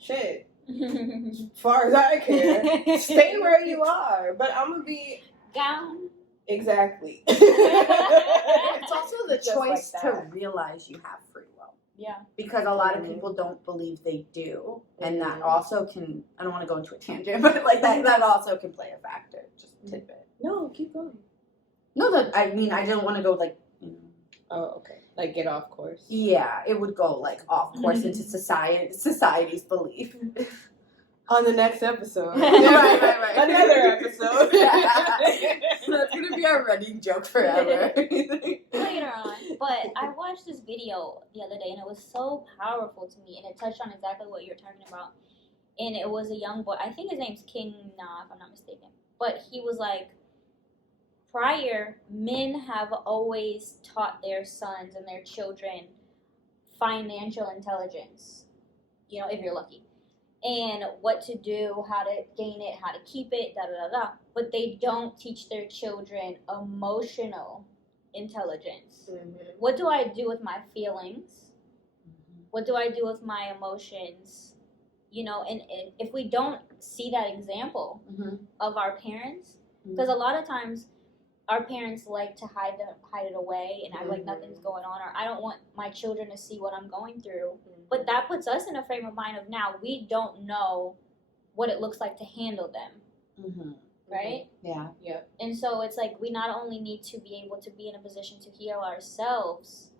shit, as far as I care, stay where you are. But I'm going to be Down. Exactly. It's also the Just choice like to that. realize you have free will. Yeah. Because a lot of people don't believe they do. And that also can, I don't want to go into a tangent, but like that also can play a factor. Just a tidbit. No, keep going. No, I don't want to go like, Oh, okay. Like get off course. yeah, it would go like off course into society's belief. On the next episode. Right. Another episode. That's going to be our running joke forever. Later on. But I watched this video the other day, and it was so powerful to me, and it touched on exactly what you're talking about. And it was a young boy. I think his name's King Na, if I'm not mistaken. But he was like, prior, men have always taught their sons and their children financial intelligence, if you're lucky. And what to do, how to gain it, how to keep it, da-da-da-da. But they don't teach their children emotional intelligence. What do I do with my feelings? What do I do with my emotions? And if we don't see that example of our parents, because a lot of times our parents like to hide it away and act like nothing's going on, or I don't want my children to see what I'm going through. But that puts us in a frame of mind of now we don't know what it looks like to handle them, right? Yeah. Yep. And so it's like we not only need to be able to be in a position to heal ourselves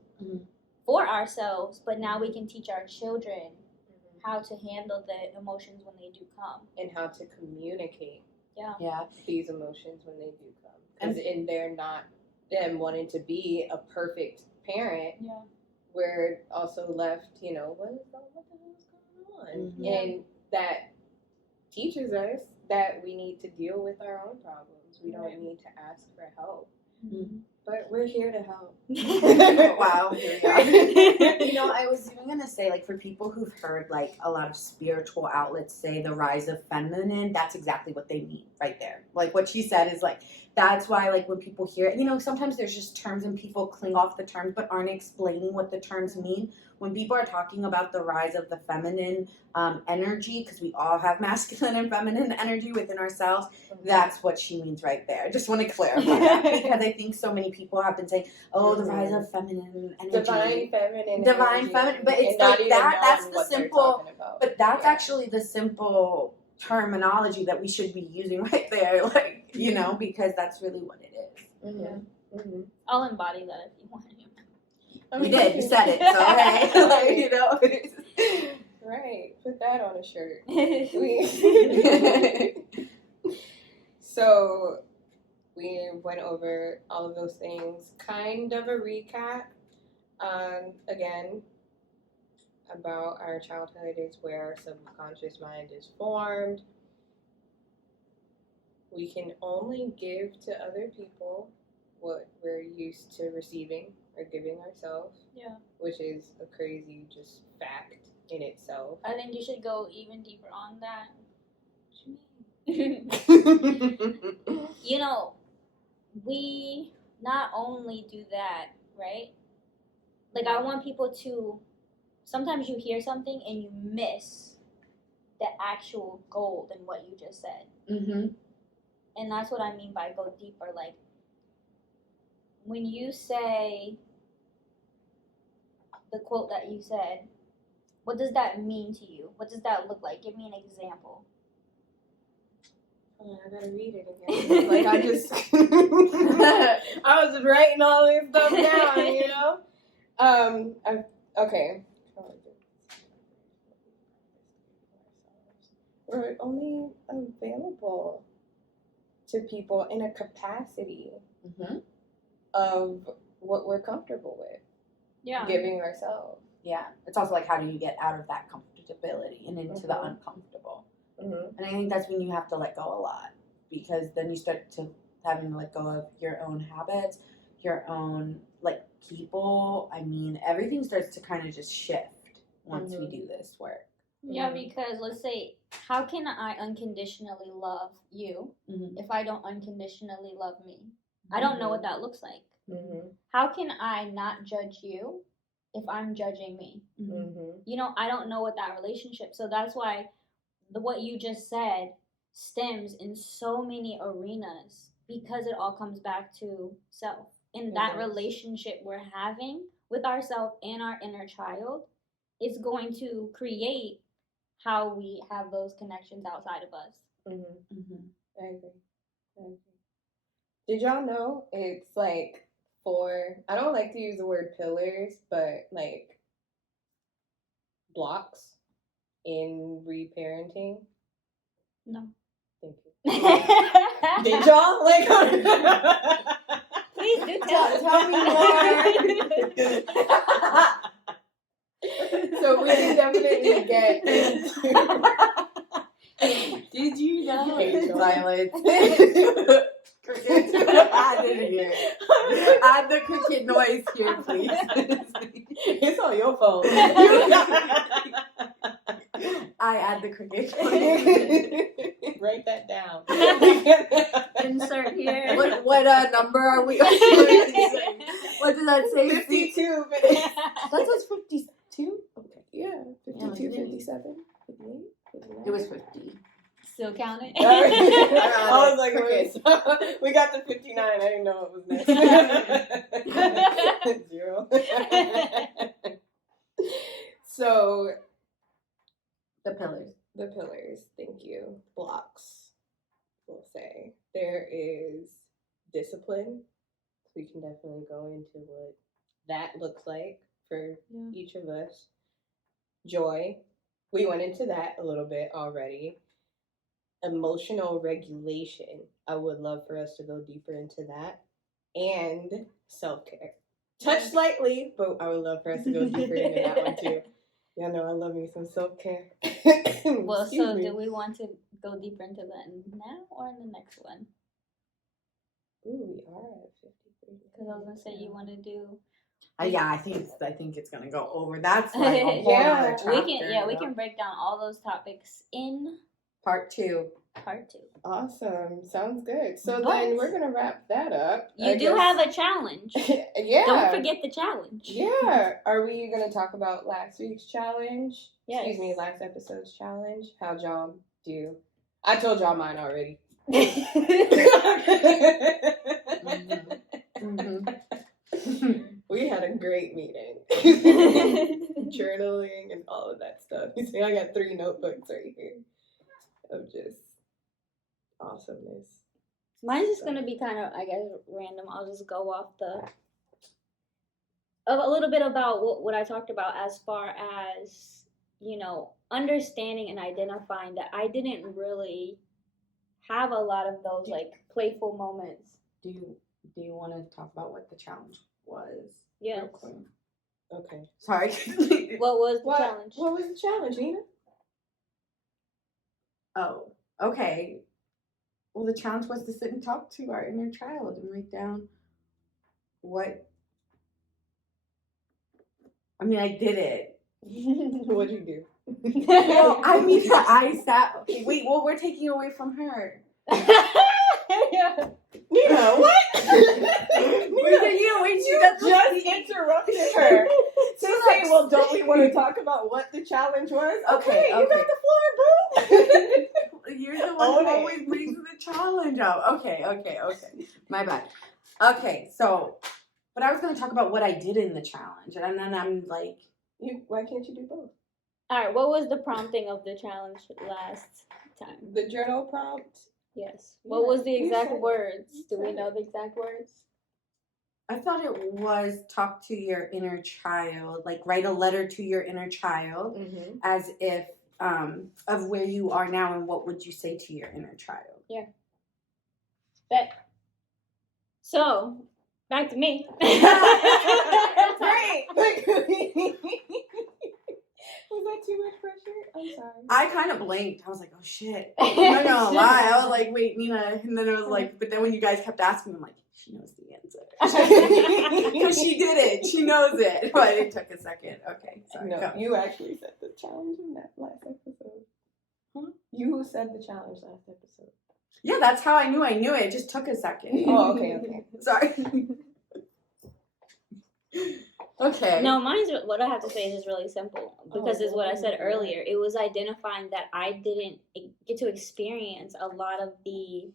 for ourselves, but now we can teach our children how to handle the emotions when they do come. And how to communicate these emotions when they do come. And they're not them wanting to be a perfect parent. Yeah. We're also left, what the hell is going on? Yeah. And that teaches us that we need to deal with our own problems. We don't need to ask for help. But we're here to help. Wow, here we are. I was even going to say, like, for people who've heard, like, a lot of spiritual outlets say the rise of feminine, that's exactly what they mean right there. Like, what she said is, like, that's why, like, when people hear it, you know, sometimes there's just terms and people cling off the terms but aren't explaining what the terms mean. When people are talking about the rise of the feminine energy, because we all have masculine and feminine energy within ourselves, that's what she means right there. I just want to clarify that, because I think so many people have been saying, oh, the rise of feminine energy. Divine feminine. But it's like that, that's the simple, but that's actually the simple terminology that we should be using right there, like, you know, because that's really what it is. Mm-hmm. Mm-hmm. I'll embody that if you want. You did. You said it. So hey, like, you know. Right. Put that on a shirt. So we went over all of those things. Kind of a recap. Again, about our childhood is where our subconscious mind is formed. We can only give to other people what we're used to receiving or giving ourselves. Yeah. Which is a crazy just fact in itself. I think you should go even deeper on that. You know, we not only do that, right? Like, I want people to, sometimes you hear something and you miss the actual gold in what you just said. Mm-hmm. And that's what I mean by go deeper. Like, when you say the quote that you said, what does that mean to you? What does that look like? Give me an example. Oh, I gotta read it again. Like, I just, I was just writing all this stuff down, you know? Okay. We're only available to people in a capacity of what we're comfortable with. Yeah. Giving ourselves. Yeah. It's also like, how do you get out of that comfortability and into the uncomfortable? Mm-hmm. And I think that's when you have to let go a lot, because then you start to having to let go of your own habits, your own, like, people. I mean, everything starts to kind of just shift once we do this work. Yeah, because let's say, how can I unconditionally love you if I don't unconditionally love me? I don't know what that looks like. How can I not judge you if I'm judging me? You know, I don't know what that relationship. So that's why what you just said stems in so many arenas, because it all comes back to self. And that relationship we're having with ourselves and our inner child is going to create how we have those connections outside of us. I agree. Did y'all know it's like I don't like to use the word pillars, but like blocks in reparenting? No. Thank you. Did y'all? Like, please do tell me more. So we can definitely get into. Did you know? Silence. Crickets. I didn't hear it. Add the cricket noise here, please. It's on your phone. I add the cricket noise. Write that down. Insert here. What number are we on? What did that say? 52. That was 52? Okay. Yeah, 52, 57, 58, 59. It was 50. Still counting? I was like, okay, so we got to 59. I didn't know it was next. 0. So, the pillars. Thank you. Blocks, we'll say. There is discipline. We can definitely go into what that looks like for each of us. Joy. We went into that a little bit already. Emotional regulation. I would love for us to go deeper into that. And self-care. Touch lightly, but I would love for us to go deeper into that one too. Y'all know I love me some self-care. Well, so do we want to go deeper into that now or in the next one? Ooh, we are at 53. Because I was going to say you want to do... Yeah, I think it's gonna go over. That's like a whole other chapter. We can break down all those topics in part 2. Part 2. Awesome. Sounds good. So But then we're gonna wrap that up. You I do guess. have a challenge. Yeah. Don't forget the challenge. Yeah. Are we gonna talk about last week's challenge? Yes. Excuse me, last episode's challenge. How'd y'all do? I told y'all mine already. We had a great meeting. Journaling and all of that stuff. You see, I got 3 notebooks right here of just awesomeness. Mine's just gonna be kind of, I guess, random. I'll just go off a little bit about what I talked about as far as, understanding and identifying that I didn't really have a lot of those like playful moments. Do you want to talk about what the challenge was? Yes. Okay. Sorry. What was the challenge? What was the challenge, Nina? Oh, okay. Well, the challenge was to sit and talk to our inner child and write down what. I mean, I did it. What'd you do? Well, I mean, I sat. Okay, wait. Well, we're taking away from her. Yeah. Nina, what? Wait, You just interrupted her to say, well, don't we want to talk about what the challenge was? Okay, you got the floor, boo. You're the one who always brings the challenge up. Okay. My bad. Okay, so, but I was going to talk about what I did in the challenge, and then I'm like... Why can't you do both? All right, what was the prompting of the challenge last time? The journal prompt? Yes. What was the exact said words? Do we know the exact words? I thought it was talk to your inner child, like write a letter to your inner child, as if of where you are now and what would you say to your inner child. Yeah. Bet. So, back to me. Great. Was that too much pressure? I'm sorry. I kind of blinked. I was like, oh shit. I'm not gonna lie. I was like, wait, Nina. And then I was like, but then when you guys kept asking, I'm like, she knows the answer. Because she did it. She knows it. But it took a second. Okay. Sorry. No, go. you actually said the challenge in that last episode. Huh? You said the challenge last episode. Yeah, that's how I knew it. It just took a second. Oh, okay. Sorry. Okay. No, what I have to say is just really simple because it's what I said earlier. It was identifying that I didn't get to experience a lot of the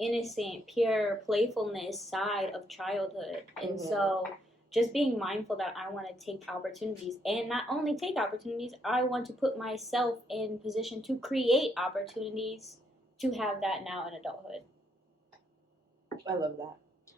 innocent, pure playfulness side of childhood. And so just being mindful that I want to take opportunities, and not only take opportunities, I want to put myself in position to create opportunities to have that now in adulthood. I love that.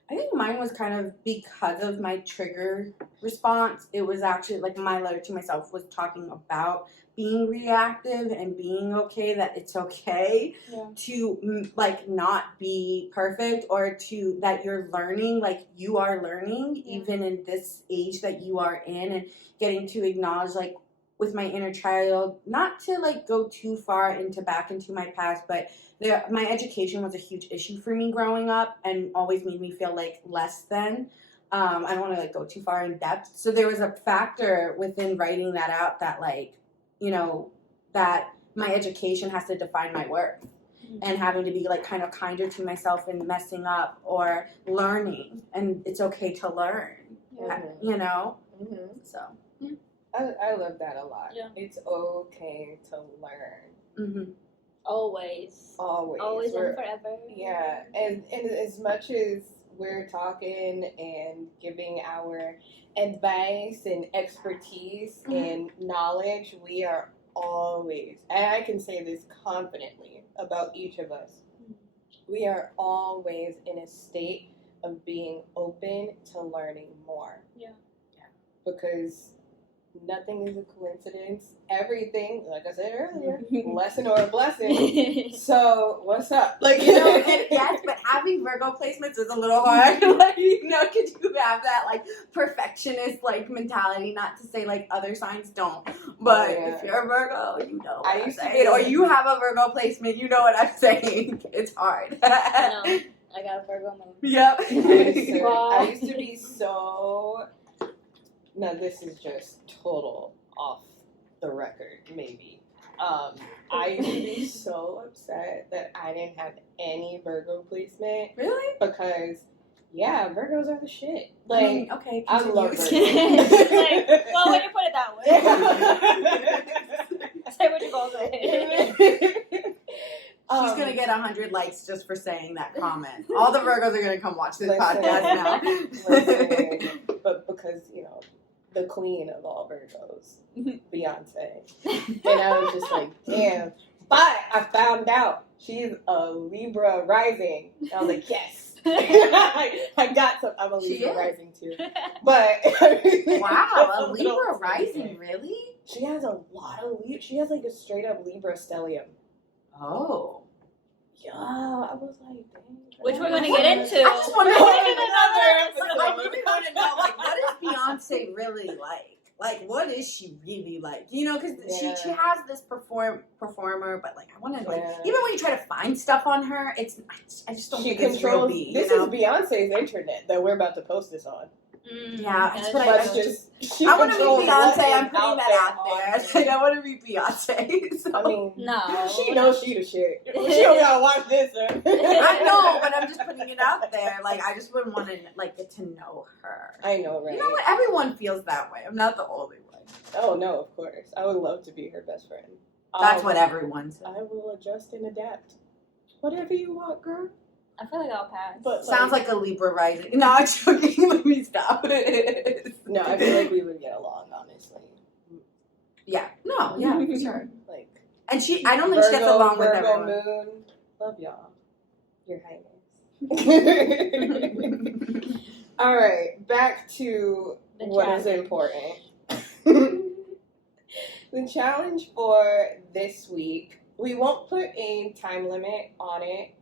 I think mine was kind of because of my trigger response. It was actually like my letter to myself was talking about being reactive and being okay, that it's okay to like not be perfect, or to that you're learning, like you are learning even in this age that you are in, and getting to acknowledge, like with my inner child, not to like go too far back into my past, but my education was a huge issue for me growing up and always made me feel like less than. I don't want to like go too far in depth. So there was a factor within writing that out that like, that my education has to define my worth, and having to be like kind of kinder to myself and messing up or learning, and it's okay to learn, So. I love that a lot. Yeah. It's okay to learn. Always and forever. Yeah, and as much as we're talking and giving our advice and expertise and knowledge, we are always, and I can say this confidently about each of us, we are always in a state of being open to learning more. Yeah. Because nothing is a coincidence. Everything, like I said earlier, lesson or a blessing. So, what's up? Like, Yes, but having Virgo placements is a little hard. Like, could you have that, like, perfectionist, like, mentality? Not to say, like, other signs don't. But if you're a Virgo, you know what I'm saying. Or you have a Virgo placement, you know what I'm saying. It's hard. I got a Virgo moon. Yep. I used to be so... Now, this is just total off the record, maybe. I used to be so upset that I didn't have any Virgo placement Really? because, yeah, Virgos are the shit. I Like, mean, okay, I continue. love Virgos. Like, well, when you put it that way. Say what you're going to say. She's gonna get 100 likes just for saying that comment. All the Virgos are gonna come watch this podcast now. Listen, but because, the queen of all Virgos, Beyonce. And I was just like, damn. But I found out she's a Libra rising. And I was like, yes. I got some. I'm a Libra rising too. But Wow, a Libra rising, really? She has a lot of Libra. She has like a straight up Libra stellium. Oh. Yeah, I was like, dang. Which we're going to get into. I just want to Another I really want to know, like, what is Beyonce really like? Like, what is she really like? Because she has this performer, but like, I want to even when you try to find stuff on her, I just don't think it's real. This is Beyonce's internet that we're about to post this on. Yeah, that's but I want to be Beyonce. I'm putting that out there. Like, I want to be Beyonce. So. I mean, no, she knows she the shit. She don't gotta watch this. I know, but I'm just putting it out there. Like, I just would want to get to know her. I know, right? You know what? Everyone feels that way. I'm not the only one. Oh no, of course. I would love to be her best friend. That's what everyone says. I will adjust and adapt. Whatever you want, girl. I feel like I'll pass. But sounds like a Libra rising. No, I'm joking. Let me stop. No, I feel like we would get along, honestly. Yeah. No, yeah, for sure. Like, and I don't think she gets along with Virgo everyone. Moon. Love y'all. Your Highness. All right, back to what is important. The challenge for this week, we won't put a time limit on it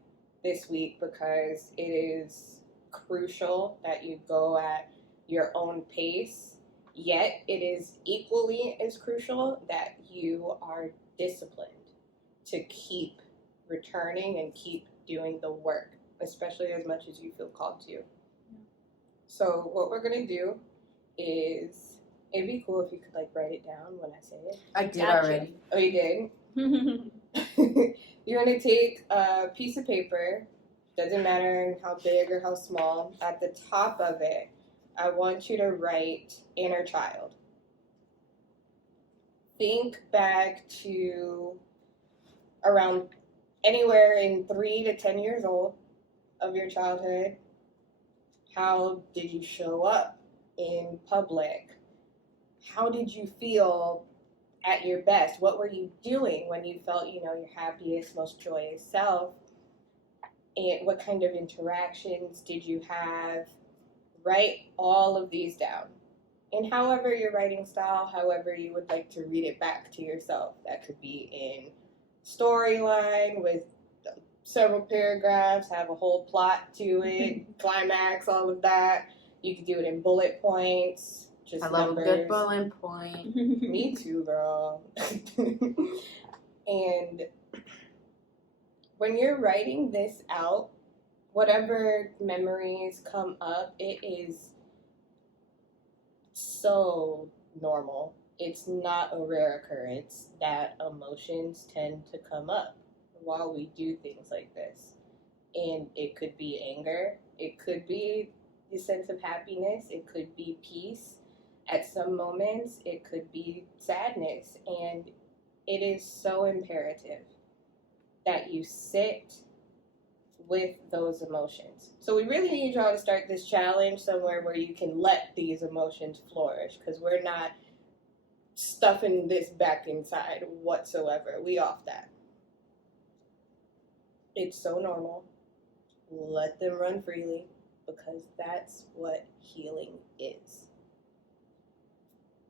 this week because it is crucial that you go at your own pace, yet it is equally as crucial that you are disciplined to keep returning and keep doing the work, especially as much as you feel called to. So what we're going to do is, it'd be cool if you could write it down when I say it. I did already. Oh, you did? You're going to take a piece of paper, doesn't matter how big or how small, at the top of it, I want you to write inner child. Think back to around anywhere in 3 to 10 years old of your childhood. How did you show up in public? How did you feel at your best? What were you doing when you felt, your happiest, most joyous self? And what kind of interactions did you have? Write all of these down. And however your writing style, however you would like to read it back to yourself. That could be in storyline with several paragraphs, have a whole plot to it, climax, all of that. You could do it in bullet points. Just I love numbers. a good bullet point. Me too, girl. And when you're writing this out, whatever memories come up, it is so normal. It's not a rare occurrence that emotions tend to come up while we do things like this. And it could be anger, it could be a sense of happiness, it could be peace. At some moments, it could be sadness. And it is so imperative that you sit with those emotions. So we really need y'all to start this challenge somewhere where you can let these emotions flourish, because we're not stuffing this back inside whatsoever. We off that. It's so normal. Let them run freely, because that's what healing is.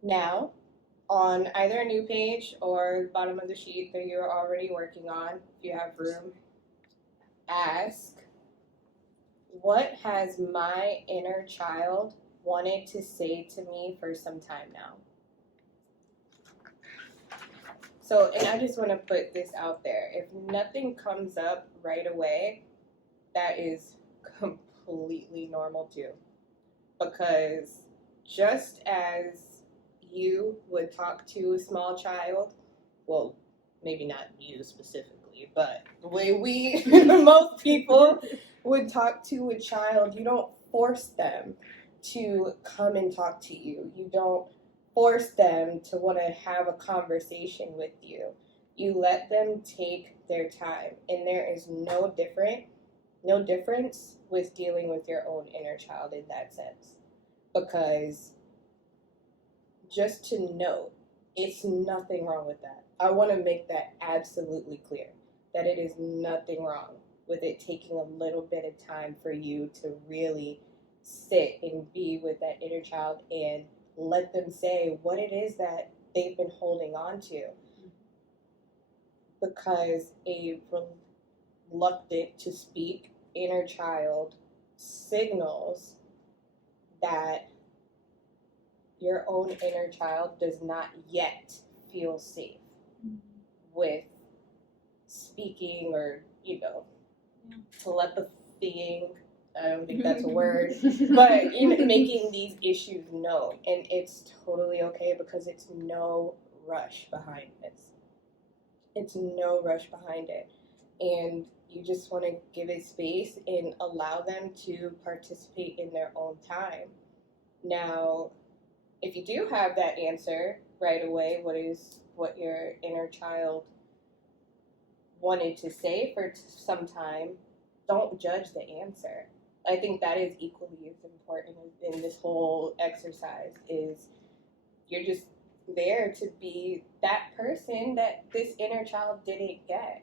Now, on either a new page or the bottom of the sheet that you're already working on, if you have room, ask, what has my inner child wanted to say to me for some time now? So, and I just want to put this out there. If nothing comes up right away, that is completely normal too. Because just as you would talk to a small child, well, maybe not you specifically, but the way most people would talk to a child, you don't force them to come and talk to you. You don't force them to want to have a conversation with you. You let them take their time, and there is no difference with dealing with your own inner child in that sense. Because just to note, it's nothing wrong with that. I want to make that absolutely clear, that it is nothing wrong with it taking a little bit of time for you to really sit and be with that inner child and let them say what it is that they've been holding on to. Because a reluctant to speak inner child signals that your own inner child does not yet feel safe with speaking or, telepathying. I don't think that's a word, but making these issues known. And it's totally okay because it's no rush behind this. It's no rush behind it. And you just want to give it space and allow them to participate in their own time. Now, if you do have that answer right away, what your inner child wanted to say for some time, don't judge the answer. I think that is equally as important in this whole exercise, is you're just there to be that person that this inner child didn't get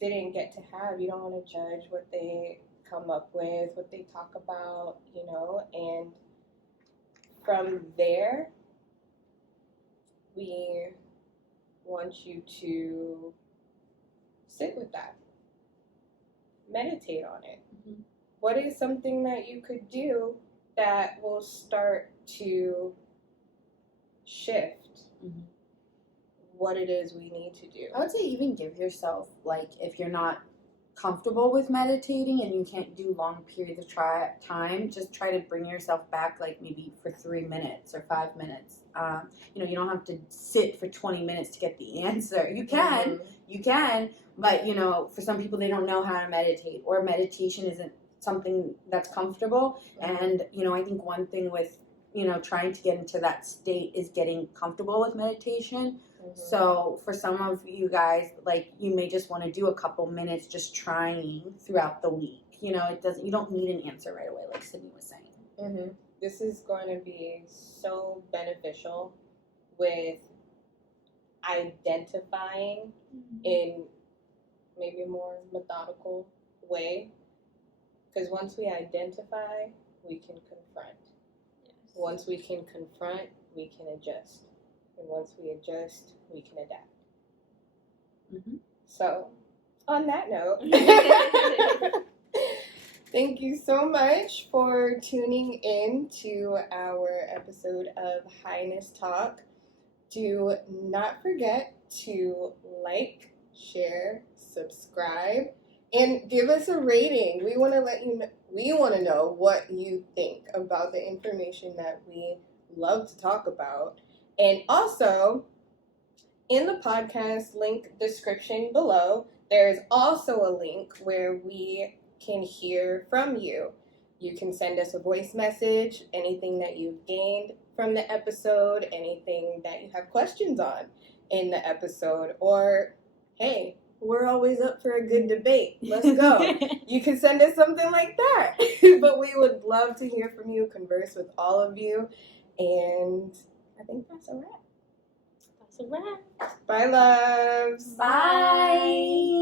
to have. You don't want to judge what they come up with, what they talk about, and from there, we want you to sit with that. Meditate on it. Mm-hmm. What is something that you could do that will start to shift what it is we need to do? I would say even give yourself, if you're not comfortable with meditating and you can't do long periods of time, just try to bring yourself back, maybe for 3 minutes or 5 minutes. You don't have to sit for 20 minutes to get the answer. You can, but for some people, they don't know how to meditate, or meditation isn't something that's comfortable. And I think one thing with trying to get into that state is getting comfortable with meditation. So for some of you guys, you may just want to do a couple minutes just trying throughout the week. You don't need an answer right away, like Sydney was saying. This is going to be so beneficial with identifying in maybe a more methodical way. Because once we identify, we can confront. Once we can confront, we can adjust. And once we adjust, we can adapt. So, on that note, thank you so much for tuning in to our episode of Highness Talk. Do not forget to like, share, subscribe, and give us a rating. We want to let you know. We want to know what you think about the information that we love to talk about. And also, in the podcast link description below, there's also a link where we can hear from you. You can send us a voice message, anything that you've gained from the episode, anything that you have questions on in the episode, or, hey, we're always up for a good debate. Let's go. You can send us something like that. But we would love to hear from you, converse with all of you, and I think that's a wrap. That's a wrap. Bye, loves. Bye.